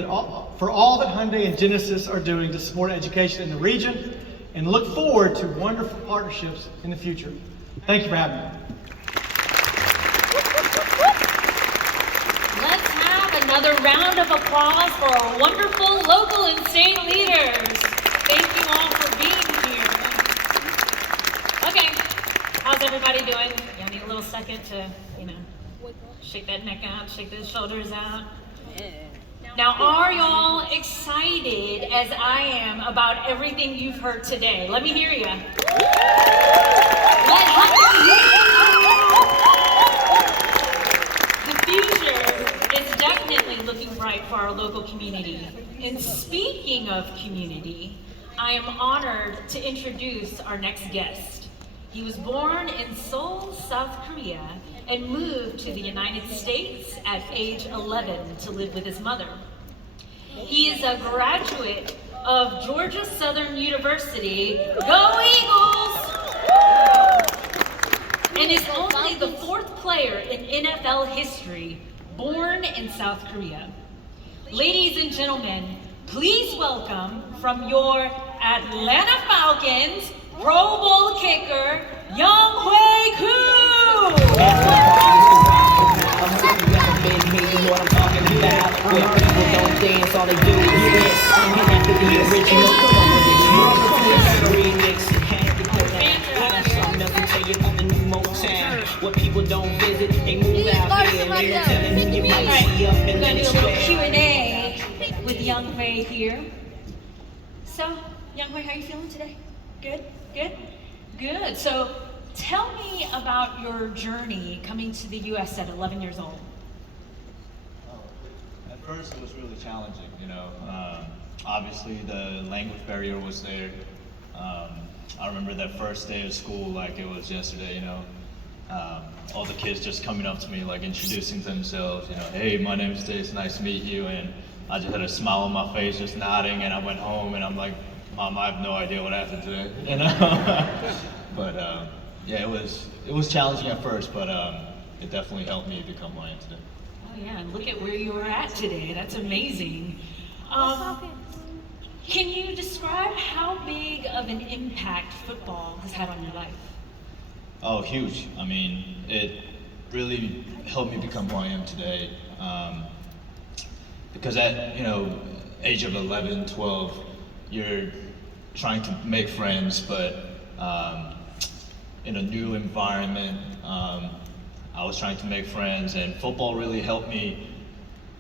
for all that Hyundai and Genesis are doing to support education in the region, and look forward to wonderful partnerships in the future. Thank you for having me. Let's have another round of applause for our wonderful local and state leaders. Thank you all for being here. Okay, how's everybody doing? Y'all need a little second to, shake that neck out, shake those shoulders out. Now, are y'all excited as I am about everything you've heard today? Let me hear you. The future is definitely looking bright for our local community. And speaking of community, I am honored to introduce our next guest. He was born in Seoul, South Korea, and moved to the United States at age 11 to live with his mother. He is a graduate of Georgia Southern University, go Eagles! And is only the 4th player in NFL history born in South Korea. Ladies and gentlemen, please welcome from your Atlanta Falcons Pro Bowl kicker, Younghoe Koo! You know what I'm talking about. Where people don't dance, all they do is miss. You have to be original. Remix and have to go down. Something doesn't take it on the new Motown. What people don't visit, they move out here. And they telling who you might see up and then We're gonna do a little Q&A with Younghoe here. So, Younghoe, how are you feeling today? Good? Good? Good. So, tell me about your journey coming to the U.S. at 11 years old. At first, it was really challenging, obviously the language barrier was there. I remember that first day of school like it was yesterday, all the kids just coming up to me, like introducing themselves, hey, my name is Stace, nice to meet you, and I just had a smile on my face, just nodding, and I went home, and I'm like, Mom, I have no idea what happened today, But yeah, it was challenging at first, but it definitely helped me become who I am today. Oh yeah, and look at where you are at today. That's amazing. Can you describe how big of an impact football has had on your life? Oh, huge. I mean, it really helped me become who I am today. Because at, age of 11, 12, you're trying to make friends, but in a new environment, I was trying to make friends, and football really helped me.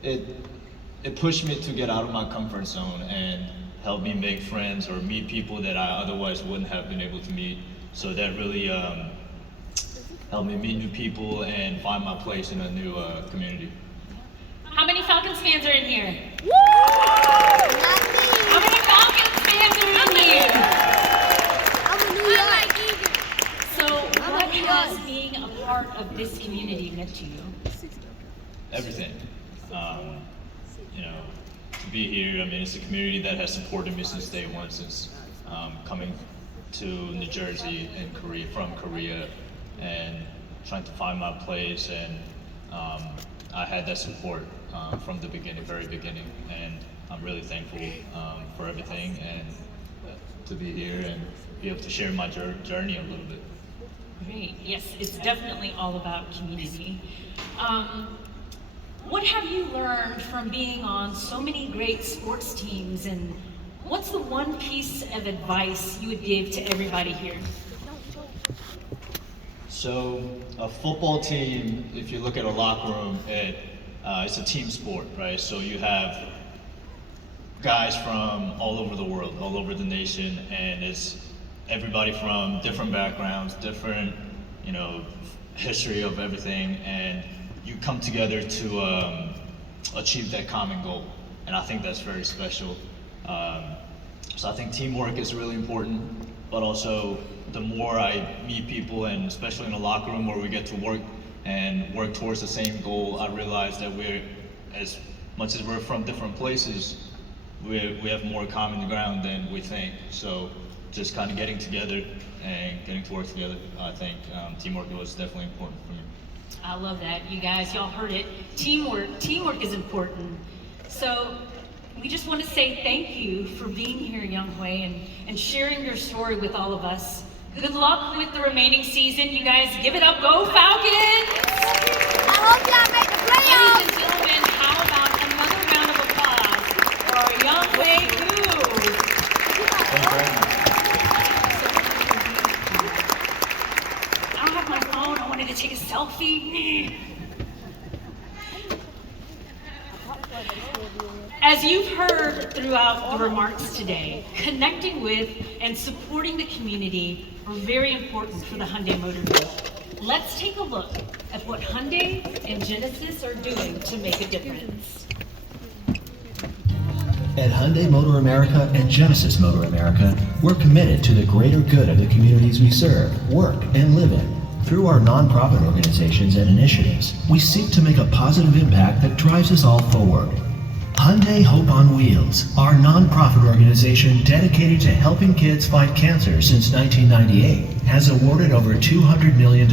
It pushed me to get out of my comfort zone and helped me make friends or meet people that I otherwise wouldn't have been able to meet. So that really helped me meet new people and find my place in a new community. How many Falcons fans are in here? How many Falcons fans are in here? So what has being a part of this community meant to you? Everything. To be here, I mean, it's a community that has supported me since day one, since coming to New Jersey and from Korea, and trying to find my place, and I had that support. from the beginning, very beginning, and I'm really thankful for everything and to be here and be able to share my journey a little bit. Great. Yes, it's definitely all about community. What have you learned from being on so many great sports teams, and what's the one piece of advice you would give to everybody here? So a football team, if you look at a locker room, it's a team sport, right? So you have guys from all over the world, all over the nation, and it's everybody from different backgrounds, different, history of everything, and you come together to achieve that common goal. And I think that's very special. So I think teamwork is really important, but also the more I meet people, and especially in a locker room where we get to work towards the same goal, I realize that as much as we're from different places, we have more common ground than we think. So just kind of getting together and getting to work together, I think teamwork was definitely important for me. I love that. You guys, y'all heard it. Teamwork is important. So we just want to say thank you for being here, Young Hui, and sharing your story with all of us. Good luck with the remaining season. You guys, give it up. Go Falcons! I hope y'all make the playoffs. Ladies and gentlemen, how about another round of applause for Young Hui Koo? Thank you very much. I don't have my phone. I wanted to take a selfie. As you've heard throughout the remarks today, connecting with and supporting the community are very important for the Hyundai Motor Group. Let's take a look at what Hyundai and Genesis are doing to make a difference. At Hyundai Motor America and Genesis Motor America, we're committed to the greater good of the communities we serve, work, and live in. Through our nonprofit organizations and initiatives, we seek to make a positive impact that drives us all forward. Hyundai Hope on Wheels, our nonprofit organization dedicated to helping kids fight cancer since 1998, has awarded over $200 million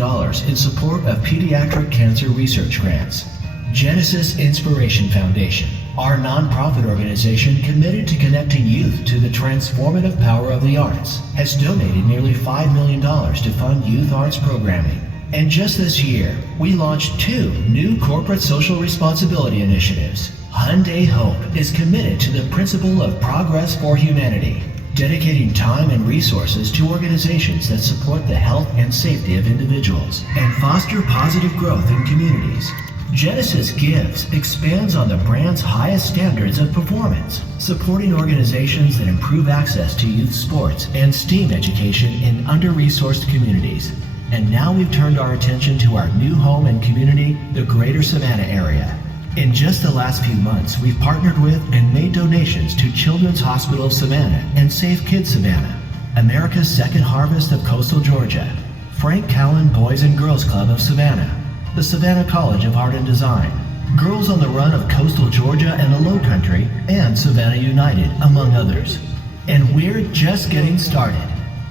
in support of pediatric cancer research grants. Genesis Inspiration Foundation, our nonprofit organization committed to connecting youth to the transformative power of the arts, has donated nearly $5 million to fund youth arts programming. And just this year, we launched 2 new corporate social responsibility initiatives. Hyundai Hope is committed to the principle of progress for humanity, dedicating time and resources to organizations that support the health and safety of individuals and foster positive growth in communities. Genesis Gives expands on the brand's highest standards of performance, supporting organizations that improve access to youth sports and STEAM education in under-resourced communities. And now we've turned our attention to our new home and community, the Greater Savannah area. In just the last few months, we've partnered with and made donations to Children's Hospital of Savannah and Save Kids Savannah, America's Second Harvest of Coastal Georgia, Frank Callan Boys and Girls Club of Savannah, the Savannah College of Art and Design, Girls on the Run of Coastal Georgia and the Lowcountry, and Savannah United, among others. And we're just getting started.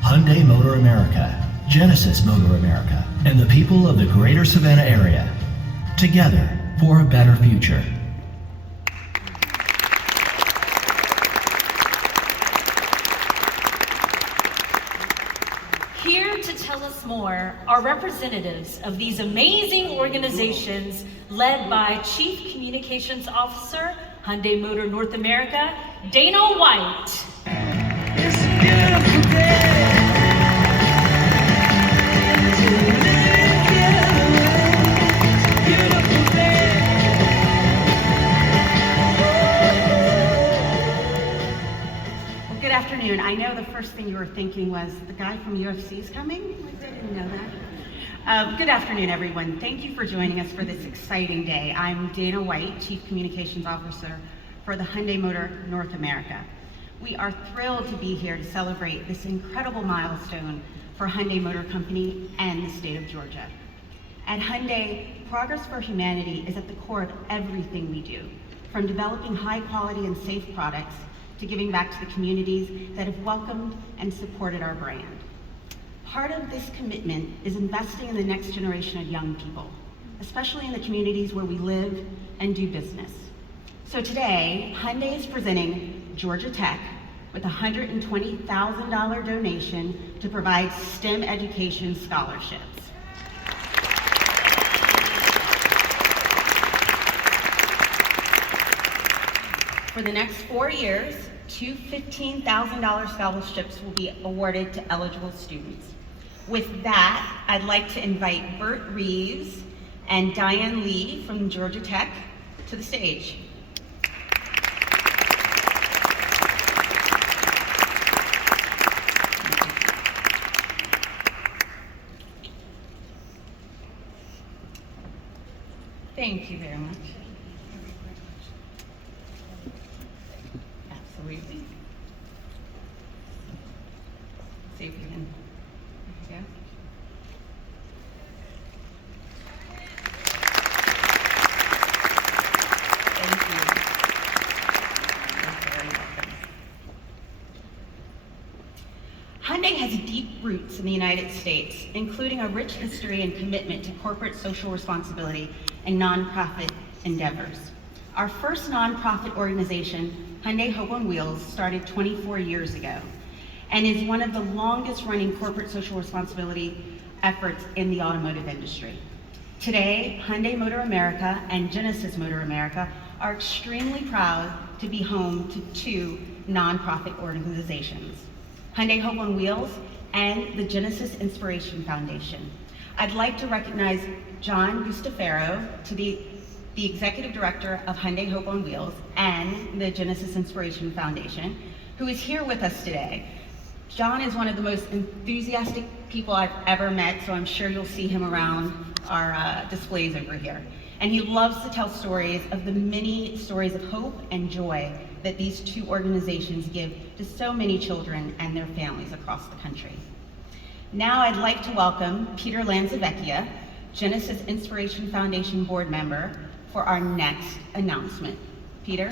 Hyundai Motor America, Genesis Motor America, and the people of the Greater Savannah area. Together for a better future. Here to tell us more are representatives of these amazing organizations led by Chief Communications Officer, Hyundai Motor North America, Dana White. It's a beautiful day. Good afternoon. I know the first thing you were thinking was the guy from UFC is coming. I didn't know that. Good afternoon, everyone. Thank you for joining us for this exciting day. I'm Dana White, Chief Communications Officer for the Hyundai Motor North America. We are thrilled to be here to celebrate this incredible milestone for Hyundai Motor Company and the state of Georgia. At Hyundai, progress for humanity is at the core of everything we do, from developing high quality and safe products to giving back to the communities that have welcomed and supported our brand. Part of this commitment is investing in the next generation of young people. especially in the communities where we live and do business. So today, Hyundai is presenting Georgia Tech with a $120,000 donation to provide STEM education scholarships. For the next 4 years, two $15,000 scholarships will be awarded to eligible students. With that, I'd like to invite Bert Reeves and Diane Lee from Georgia Tech to the stage. Thank you very much. Absolutely. See if we can. Yeah. Thank you. You're very welcome. Hyundai has deep roots in the United States, including a rich history and commitment to corporate social responsibility and nonprofit endeavors. Our first nonprofit organization, Hyundai Hope on Wheels, started 24 years ago and is one of the longest running corporate social responsibility efforts in the automotive industry. Today, Hyundai Motor America and Genesis Motor America are extremely proud to be home to two nonprofit organizations, Hyundai Hope on Wheels and the Genesis Inspiration Foundation. I'd like to recognize John Gustafaro, to the Executive Director of Hyundai Hope on Wheels and the Genesis Inspiration Foundation, who is here with us today. John is one of the most enthusiastic people I've ever met, so I'm sure you'll see him around our displays over here. And he loves to tell stories of the many stories of hope and joy that these two organizations give to so many children and their families across the country. Now I'd like to welcome Peter Lanzavecchia, Genesis Inspiration Foundation board member, for our next announcement. Peter?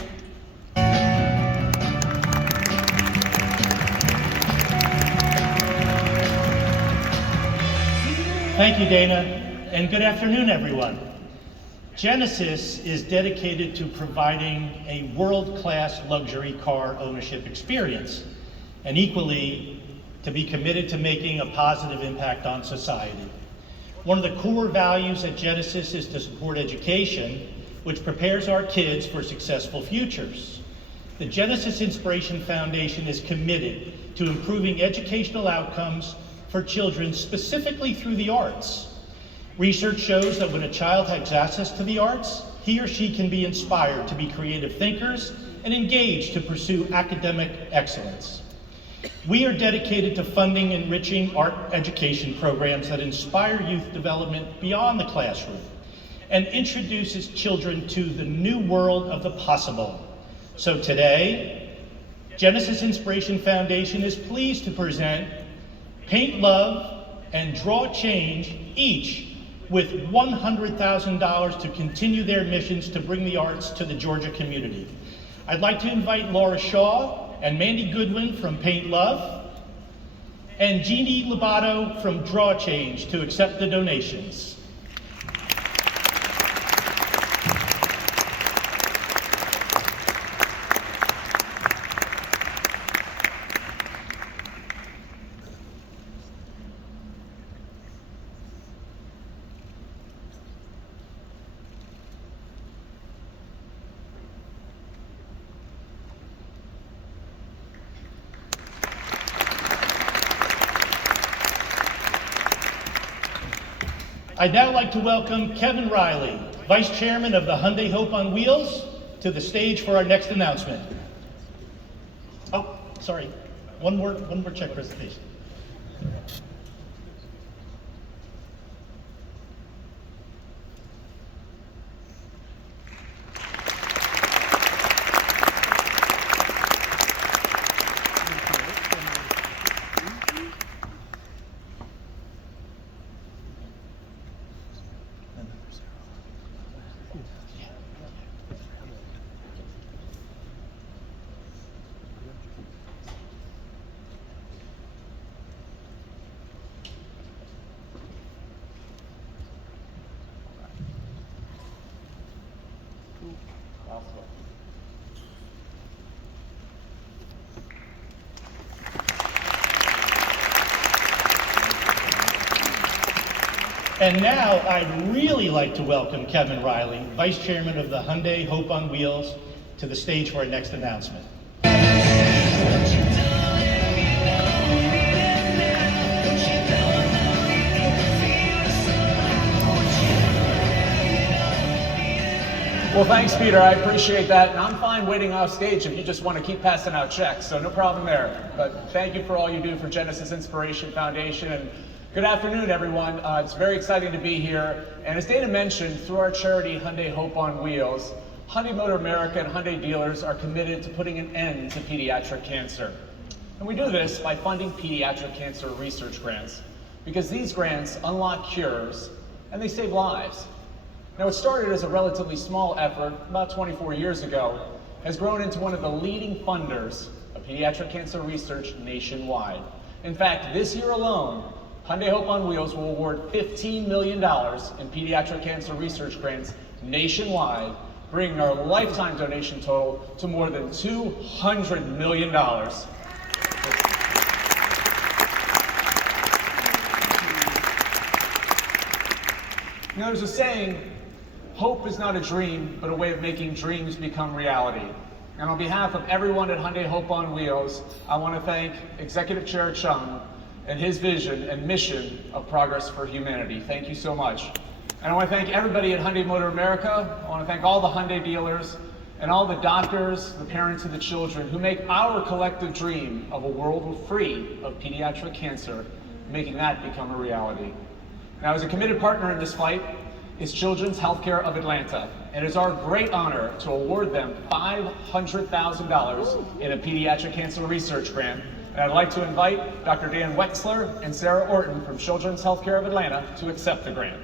Thank you, Dana, and good afternoon, everyone. Genesis is dedicated to providing a world-class luxury car ownership experience, and equally to be committed to making a positive impact on society. One of the core values at Genesis is to support education, which prepares our kids for successful futures. The Genesis Inspiration Foundation is committed to improving educational outcomes for children, specifically through the arts. Research shows that when a child has access to the arts, he or she can be inspired to be creative thinkers and engaged to pursue academic excellence. We are dedicated to funding enriching art education programs that inspire youth development beyond the classroom and introduces children to the new world of the possible. So today, Genesis Inspiration Foundation is pleased to present Paint Love and Draw Change, each with $100,000 to continue their missions to bring the arts to the Georgia community. I'd like to invite Laura Shaw and Mandy Goodwin from Paint Love and Jeannie Lobato from Draw Change to accept the donations. I'd now like to welcome Kevin Riley, Vice Chairman of the Hyundai Hope on Wheels, to the stage for our next announcement. Oh, sorry, one more check presentation. And now I'd really like to welcome Kevin Riley, Vice Chairman of the Hyundai Hope on Wheels, to the stage for our next announcement. Well, thanks, Peter. I appreciate that. And I'm fine waiting off stage if you just want to keep passing out checks, so no problem there. But thank you for all you do for Genesis Inspiration Foundation. And good afternoon, everyone. It's very exciting to be here. And as Dana mentioned, through our charity, Hyundai Hope on Wheels, Hyundai Motor America and Hyundai dealers are committed to putting an end to pediatric cancer. And we do this by funding pediatric cancer research grants, because these grants unlock cures and they save lives. Now, it started as a relatively small effort about 24 years ago, has grown into one of the leading funders of pediatric cancer research nationwide. In fact, this year alone, Hyundai Hope on Wheels will award $15 million in pediatric cancer research grants nationwide, bringing our lifetime donation total to more than $200 million. You know, there's a saying, hope is not a dream, but a way of making dreams become reality. And on behalf of everyone at Hyundai Hope on Wheels, I want to thank Executive Chair Chung and his vision and mission of progress for humanity. Thank you so much. And I want to thank everybody at Hyundai Motor America. I want to thank all the Hyundai dealers and all the doctors, the parents, and the children who make our collective dream of a world free of pediatric cancer, making that become a reality. Now, as a committed partner in this fight is Children's Healthcare of Atlanta, and it's our great honor to award them $500,000 in a pediatric cancer research grant. And I'd like to invite Dr. Dan Wexler and Sarah Orton from Children's Healthcare of Atlanta to accept the grant.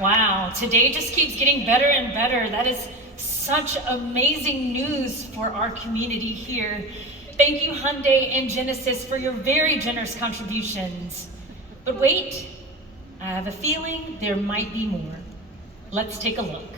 Wow, today just keeps getting better and better. That is such amazing news for our community here. Thank you, Hyundai and Genesis, for your very generous contributions. But wait, I have a feeling there might be more. Let's take a look.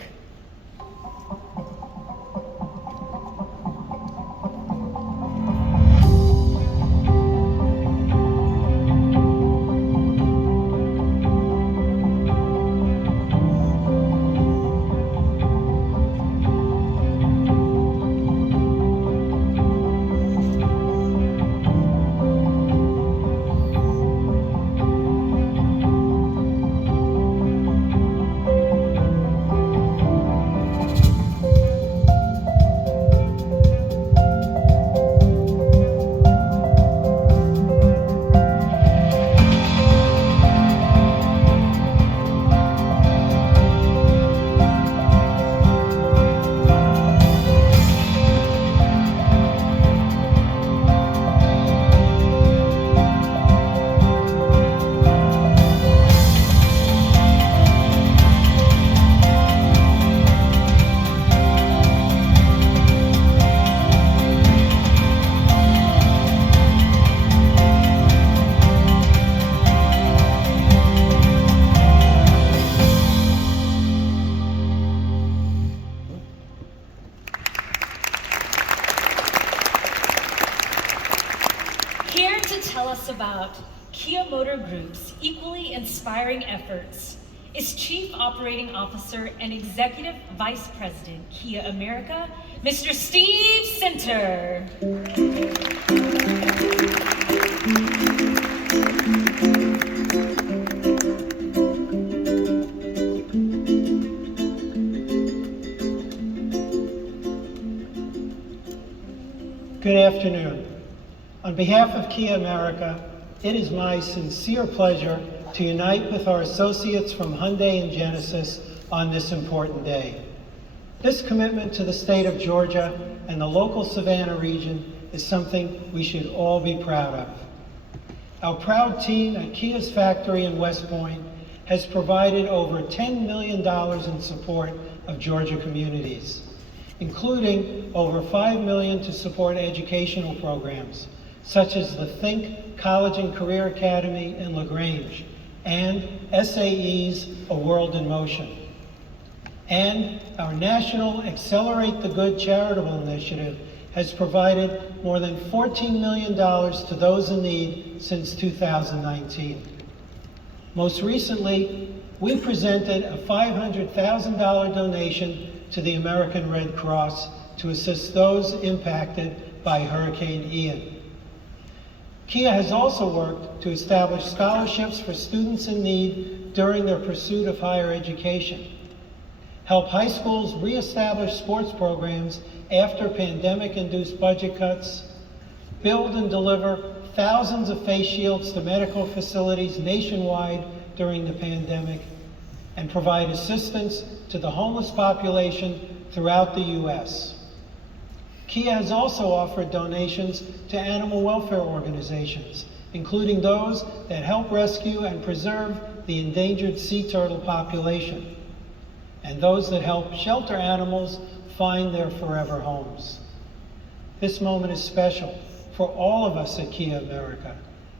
About Kia Motor Group's equally inspiring efforts is Chief Operating Officer and Executive Vice President, Kia America, Mr. Steve Center. Good afternoon. On behalf of Kia America, it is my sincere pleasure to unite with our associates from Hyundai and Genesis on this important day. This commitment to the state of Georgia and the local Savannah region is something we should all be proud of. Our proud team at Kia's factory in West Point has provided over $10 million in support of Georgia communities, including over $5 million to support educational programs, such as the Think College and Career Academy in LaGrange and SAE's A World in Motion. And our national Accelerate the Good charitable initiative has provided more than $14 million to those in need since 2019. Most recently, we presented a $500,000 donation to the American Red Cross to assist those impacted by Hurricane Ian. Kia has also worked to establish scholarships for students in need during their pursuit of higher education, help high schools reestablish sports programs after pandemic-induced budget cuts, build and deliver thousands of face shields to medical facilities nationwide during the pandemic, and provide assistance to the homeless population throughout the U.S. Kia has also offered donations to animal welfare organizations, including those that help rescue and preserve the endangered sea turtle population, and those that help shelter animals find their forever homes. This moment is special for all of us at Kia America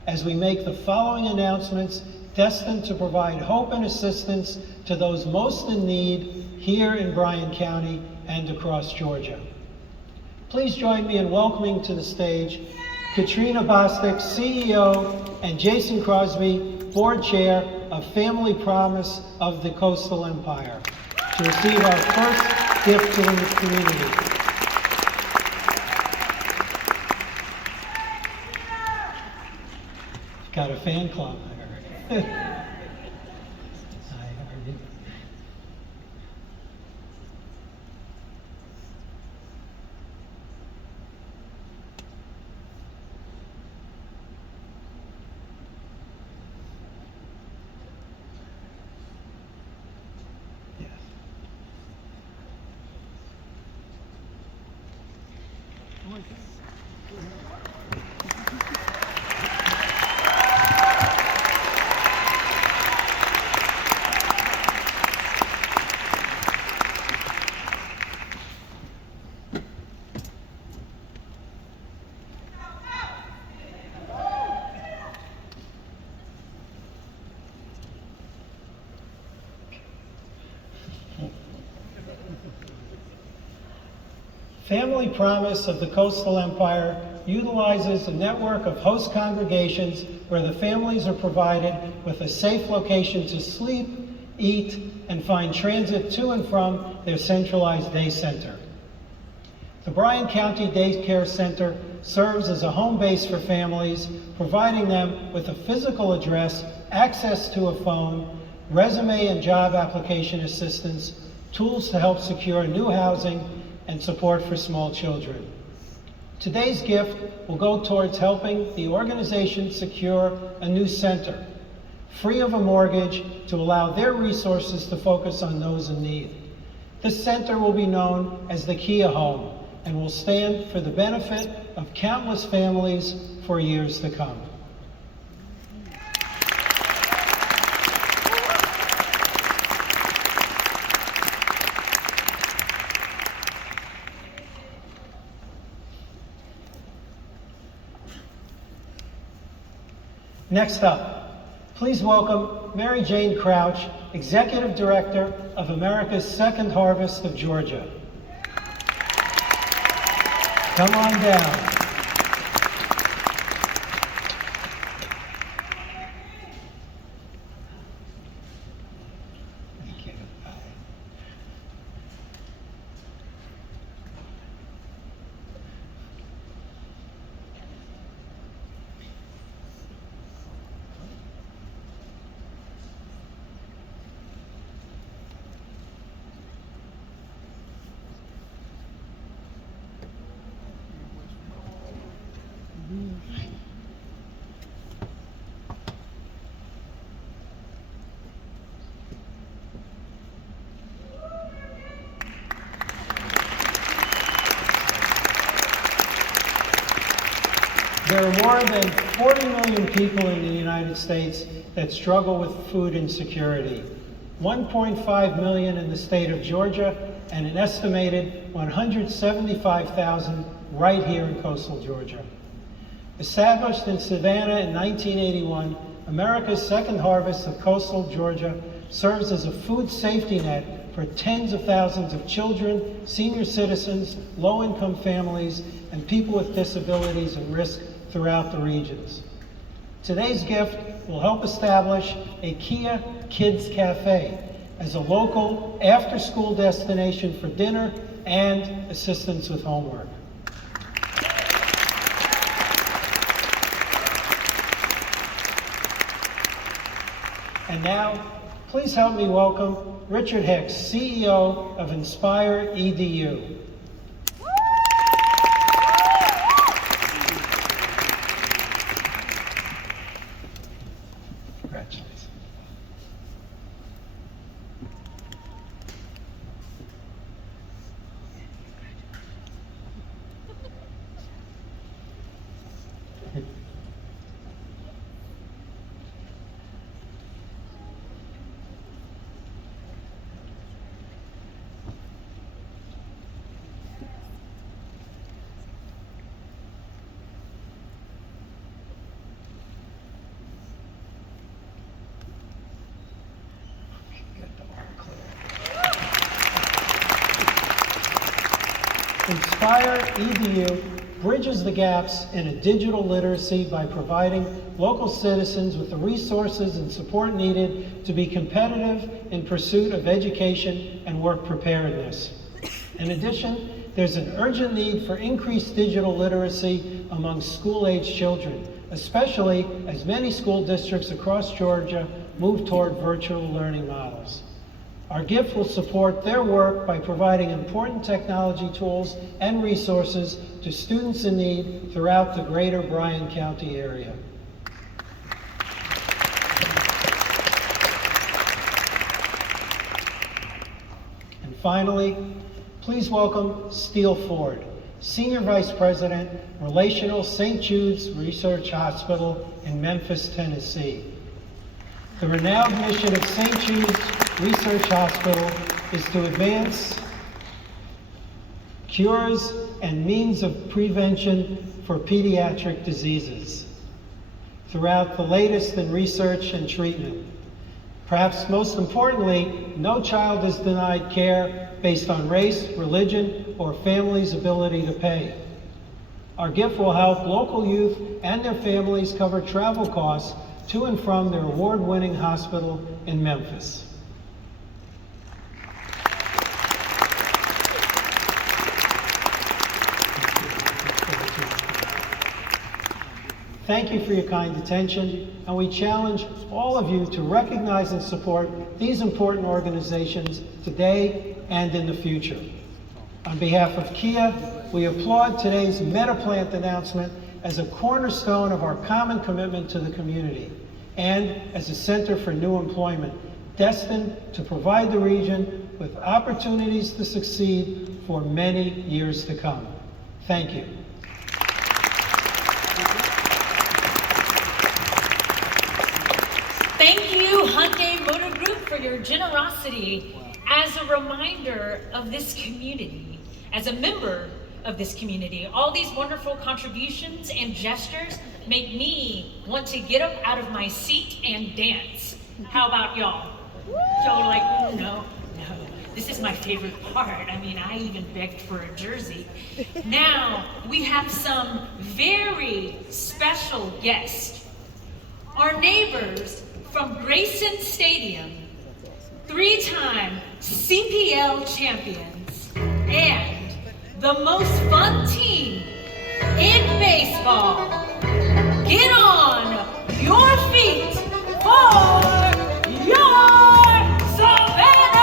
as we make the following announcements destined to provide hope and assistance to those most in need here in Bryan County and across Georgia. Please join me in welcoming to the stage Katrina Bostic, CEO, and Jason Crosby, Board Chair of Family Promise of the Coastal Empire, to receive our first gift to the community. Got a fan club, I heard. Hi, how are you? Family Promise of the Coastal Empire utilizes a network of host congregations where the families are provided with a safe location to sleep, eat, and find transit to and from their centralized day center. The Bryan County Daycare Center serves as a home base for families, providing them with a physical address, access to a phone, resume and job application assistance, tools to help secure new housing, and support for small children. Today's gift will go towards helping the organization secure a new center, free of a mortgage, to allow their resources to focus on those in need. This center will be known as the Kia Home and will stand for the benefit of countless families for years to come. Next up, please welcome Mary Jane Crouch, Executive Director of America's Second Harvest of Georgia. Come on down. Thank you. There are more than 40 million people in the United States that struggle with food insecurity. 1.5 million in the state of Georgia, and an estimated 175,000 right here in coastal Georgia. Established in Savannah in 1981, America's Second Harvest of coastal Georgia serves as a food safety net for tens of thousands of children, senior citizens, low-income families, and people with disabilities and risk throughout the regions. Today's gift will help establish a Kia Kids Cafe as a local after-school destination for dinner and assistance with homework. And now, please help me welcome Richard Hicks, CEO of Inspire EDU. Congratulations. Inspire EDU bridges the gaps in a digital literacy by providing local citizens with the resources and support needed to be competitive in pursuit of education and work preparedness. In addition, there's an urgent need for increased digital literacy among school-age children, especially as many school districts across Georgia move toward virtual learning models. Our gift will support their work by providing important technology tools and resources to students in need throughout the greater Bryan County area. And finally, please welcome Steele Ford, Senior Vice President, Relational St. Jude's Research Hospital in Memphis, Tennessee. The renowned mission of St. Jude's Research Hospital is to advance cures and means of prevention for pediatric diseases throughout the latest in research and treatment. Perhaps most importantly, no child is denied care based on race, religion, or family's ability to pay. Our gift will help local youth and their families cover travel costs to and from their award-winning hospital in Memphis. Thank you for your kind attention, and we challenge all of you to recognize and support these important organizations today and in the future. On behalf of Kia, we applaud today's Metaplant announcement as a cornerstone of our common commitment to the community and as a center for new employment, destined to provide the region with opportunities to succeed for many years to come. Thank you. Thank you, Hyundai Motor Group, for your generosity as a reminder of this community, as a member of this community. All these wonderful contributions and gestures make me want to get up out of my seat and dance. How about y'all? Y'all are like, no, this is my favorite part. I mean, I even begged for a jersey. Now, we have some very special guests. Our neighbors from Grayson Stadium, 3-time CPL champions, and the most fun team in baseball. Get on your feet for your Savannah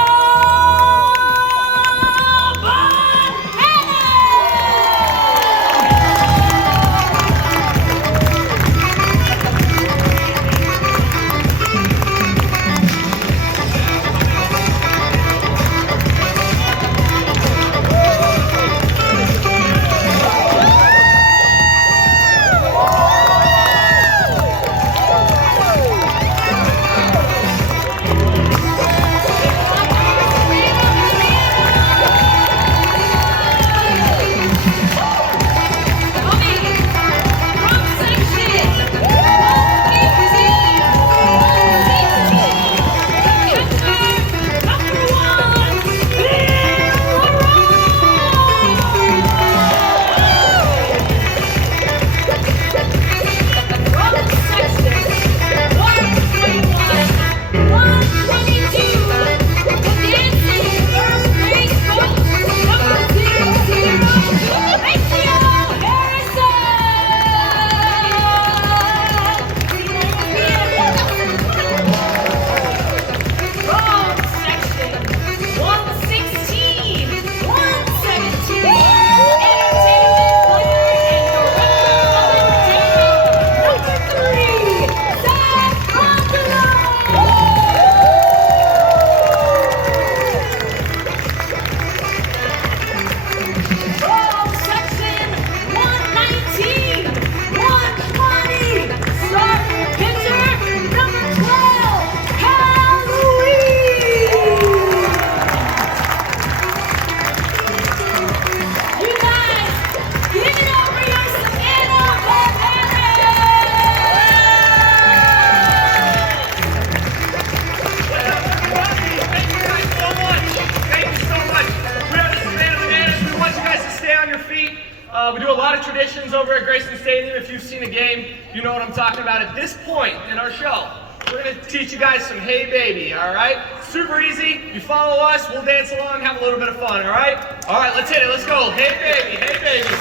over at Grayson Stadium. If you've seen a game, you know what I'm talking about. At this point in our show, we're going to teach you guys some Hey Baby, all right? Super easy. You follow us, we'll dance along, have a little bit of fun, all right? All right, let's hit it. Let's go. Hey Baby, Hey Baby.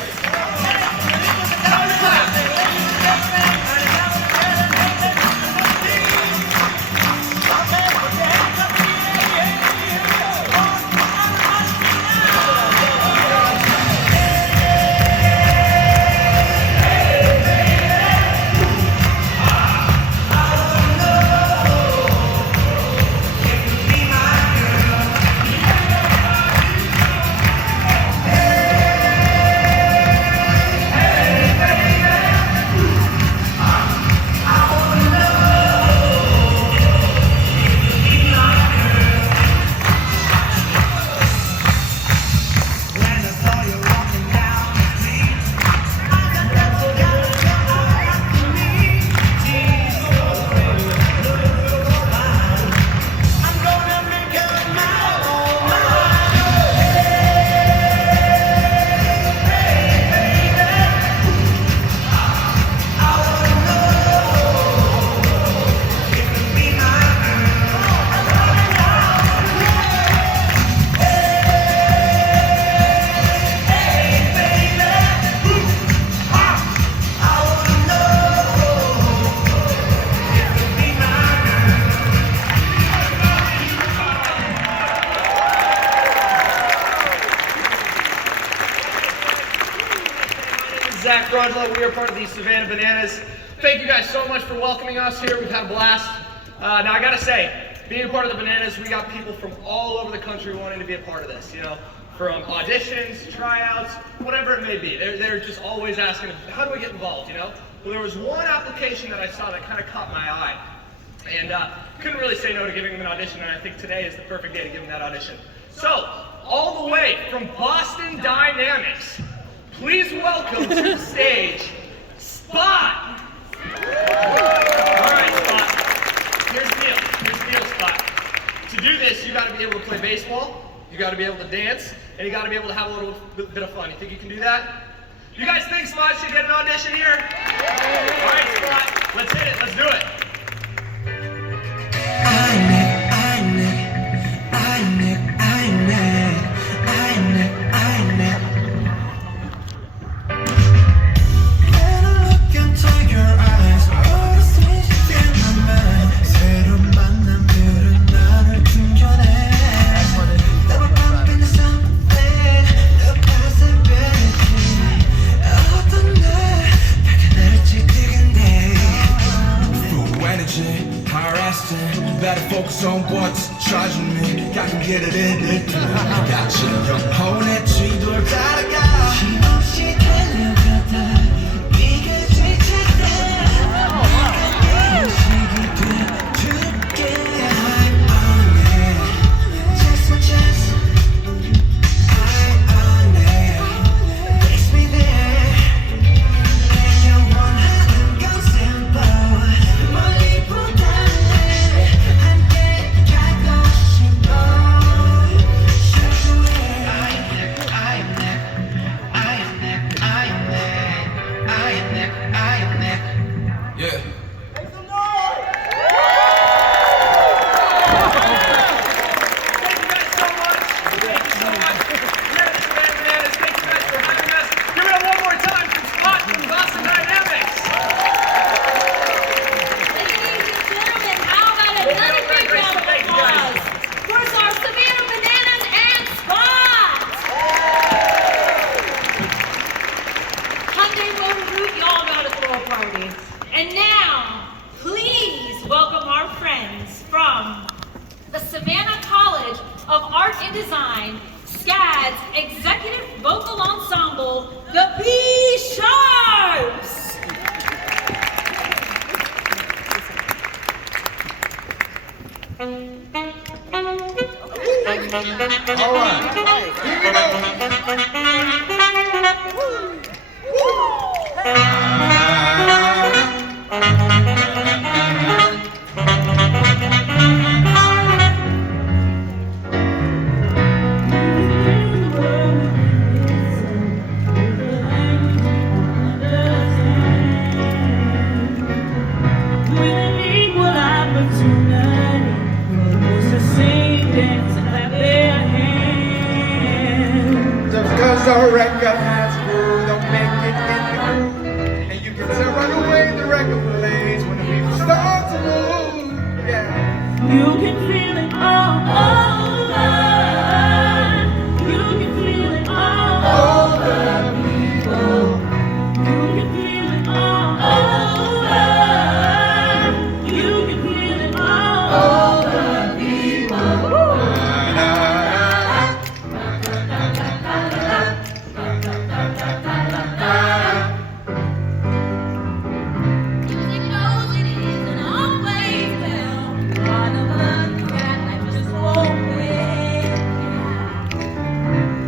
We are part of the Savannah Bananas. Thank you guys so much for welcoming us here. We've had a blast. Now I gotta say, being a part of the Bananas, we got people from all over the country wanting to be a part of this, you know, from auditions, tryouts, whatever it may be. They're just always asking, how do I get involved, you know? Well, there was one application that I saw that kind of caught my eye. And couldn't really say no to giving them an audition, and I think today is the perfect day to give them that audition. So, all the way from Boston Dynamics, please welcome to the stage, Spot! All right, Spot. Here's the deal, Spot. To do this, you gotta be able to play baseball, you gotta be able to dance, and you gotta be able to have a little bit of fun. You think you can do that? You guys think Spot should get an audition here? All right, Spot, let's hit it, let's do it. Better focus on what's charging me. I can get it in it. I got you. 영혼의 쥐돌 따라가. 힘없이 달려가다. 네가 지칠 때. 내가 시기 돼줄게. I'm on it. Just my chance. I'm on it. Takes me there. 내 영원한 건 simple. 멀리보다. And now, please welcome our friends from the Savannah College of Art and Design, SCAD's Executive Vocal Ensemble, the B-Sharps! All right, here we Cause our record has grew, don't make it in the groove. And you can tell right away the record plays when the people start to move. Yeah. You can feel it all over. You can feel it all over people. You can feel it all over. You can feel it all over people. Music knows it isn't always well. One of us got life just open.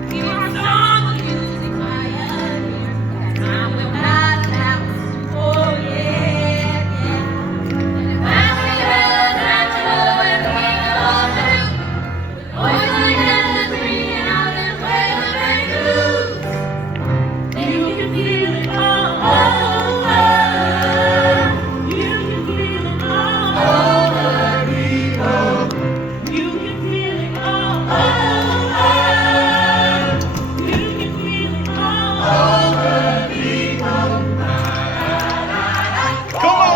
Keep our song of music pioneers. That time will not last. Oh yeah, yeah. And if I see her natural and we all do, boys and girls ringing out and waving blues. You can feel it all over. You can feel it all over people. You can feel it all over. You can feel it all over people. Come on!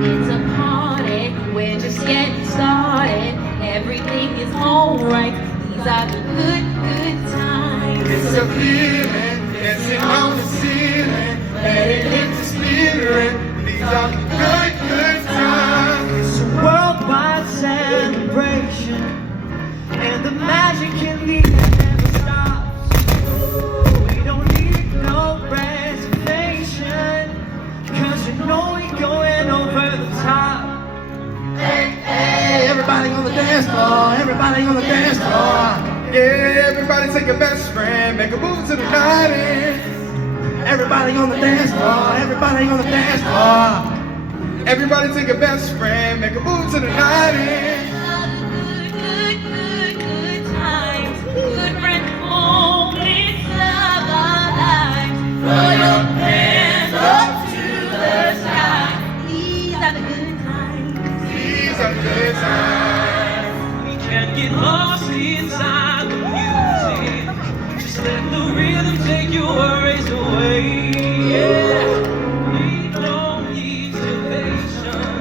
It's a party, we're just getting started. Everything is alright. These are the good, good times. It's a feeling, dancing on the ceiling. Let it hit the spirit. These are the good, good times. It's a worldwide celebration, and the magic in the air never stops. We don't need no reservation, 'cause you know we're going over the top. Hey, everybody on the dance floor, everybody on the dance floor. Yeah, everybody take a best friend, make a move to the 90s. Everybody on the dance floor, everybody on the dance floor. Everybody take a best friend, make a move to the 90s. Good, good, good times. Good friends, moments of our lives. Throw your hands up to the sky. These are the good times. These are the good times. We can't get lost inside the music. Just let the rhythm take your worries away. Yeah. We don't need salvation,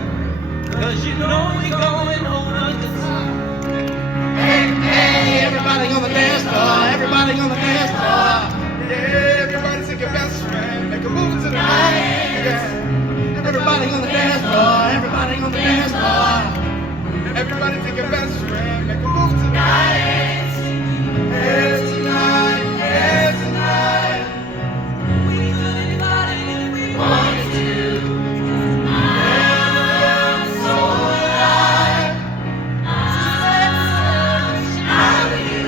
'cause you know we're going over the top. Hey, everybody on the dance floor, everybody on the dance floor. Yeah, everybody take a best friend, make a move to the 90s. Yeah. Everybody on the dance floor, everybody on the dance floor. Everybody take a best friend, make a move to the 90s. Yeah, tonight, yeah, tonight. We could have got it if we wanted to. I'm so alive. I'm you.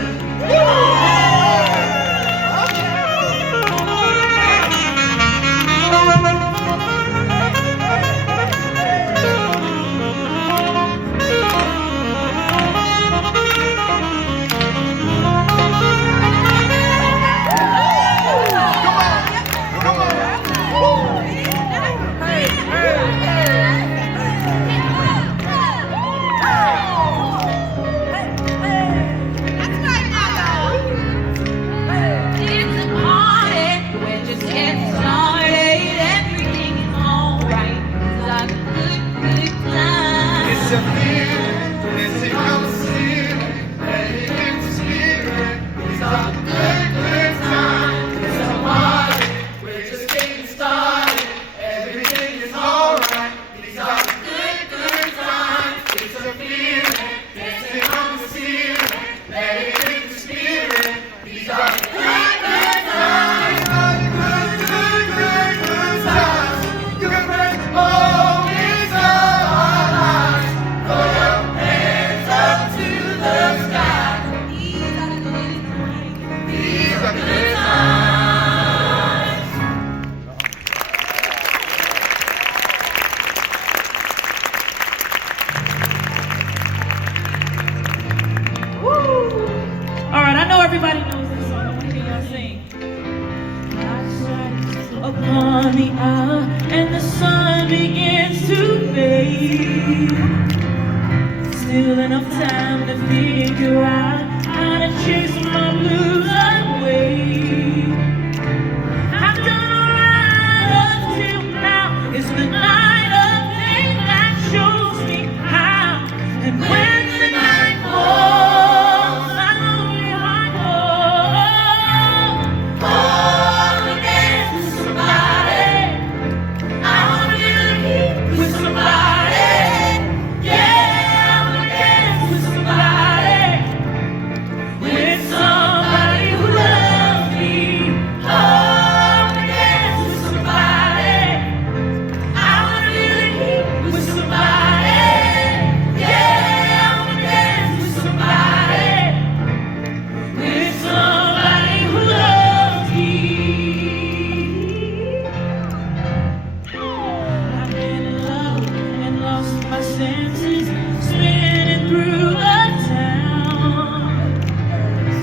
upon the hour and the sun begins to fade. Still enough time to figure out how to chase my blues away. I've done alright up till now. It's the night of day that shows me how. And when the night falls, I only heart falls. Oh, to dance with somebody. I wanna be the heat with somebody. Yeah, I wanna dance with somebody. With somebody who loves me. Oh, I wanna dance with somebody. I wanna be the heat with somebody. Yeah, I wanna dance with somebody. With somebody who loves me. I've been in love and lost my senses, spinning through the town.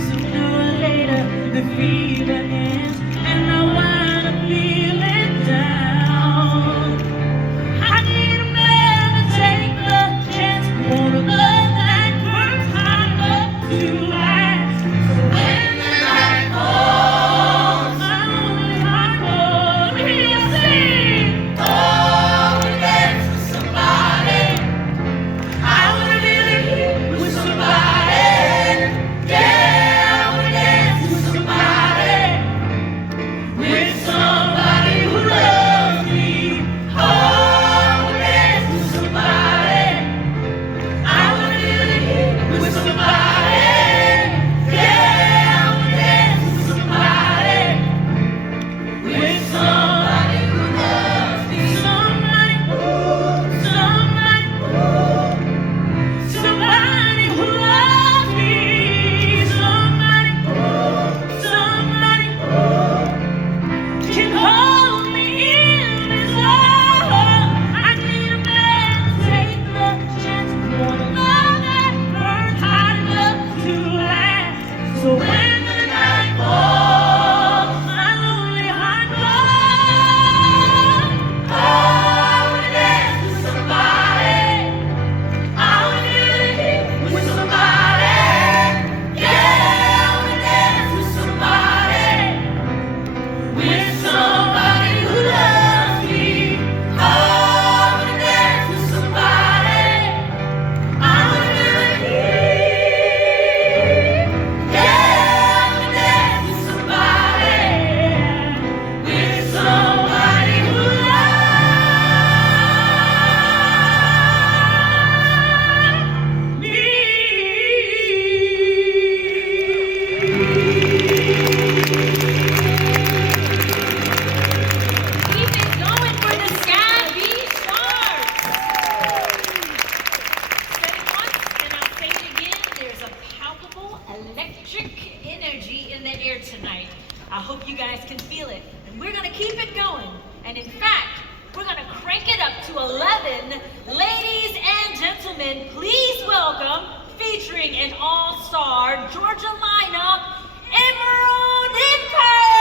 Sooner or later, the fever ends, and I wind up feeling down. I need a man to take the chance, wanna love that burns hot enough to last. When the night falls, I only heart falls. Hear you sing. Oh, to dance with somebody. I wanna be the heat with somebody. Yeah, I wanna dance with somebody. With somebody who loves me. Oh, I wanna dance with somebody. I wanna be the heat with somebody. Yeah, I wanna dance with somebody. With somebody who loves me. Somebody, somebody, somebody who loves me. Somebody, somebody can hold me in his arms. I need a man to take the chance, wanna love that burns hot enough to last. So when the night falls, my lonely heart goes. Oh, I wanna dance with somebody. I wanna be the heat with somebody. Yeah, I wanna dance with somebody. With somebody who loves me. Oh, I wanna dance with somebody. I wanna be the heat. Yeah, I wanna dance with somebody. With somebody who loves me. Keep it going for the Savvy Sharks. Said it once and I'll say it again. There's a palpable electric energy in the air tonight. I hope you guys can feel it. And we're gonna keep it going. And in fact, we're gonna crank it up to 11. Ladies and gentlemen, please welcome, featuring an all-star Georgia lineup, Emerald Empire!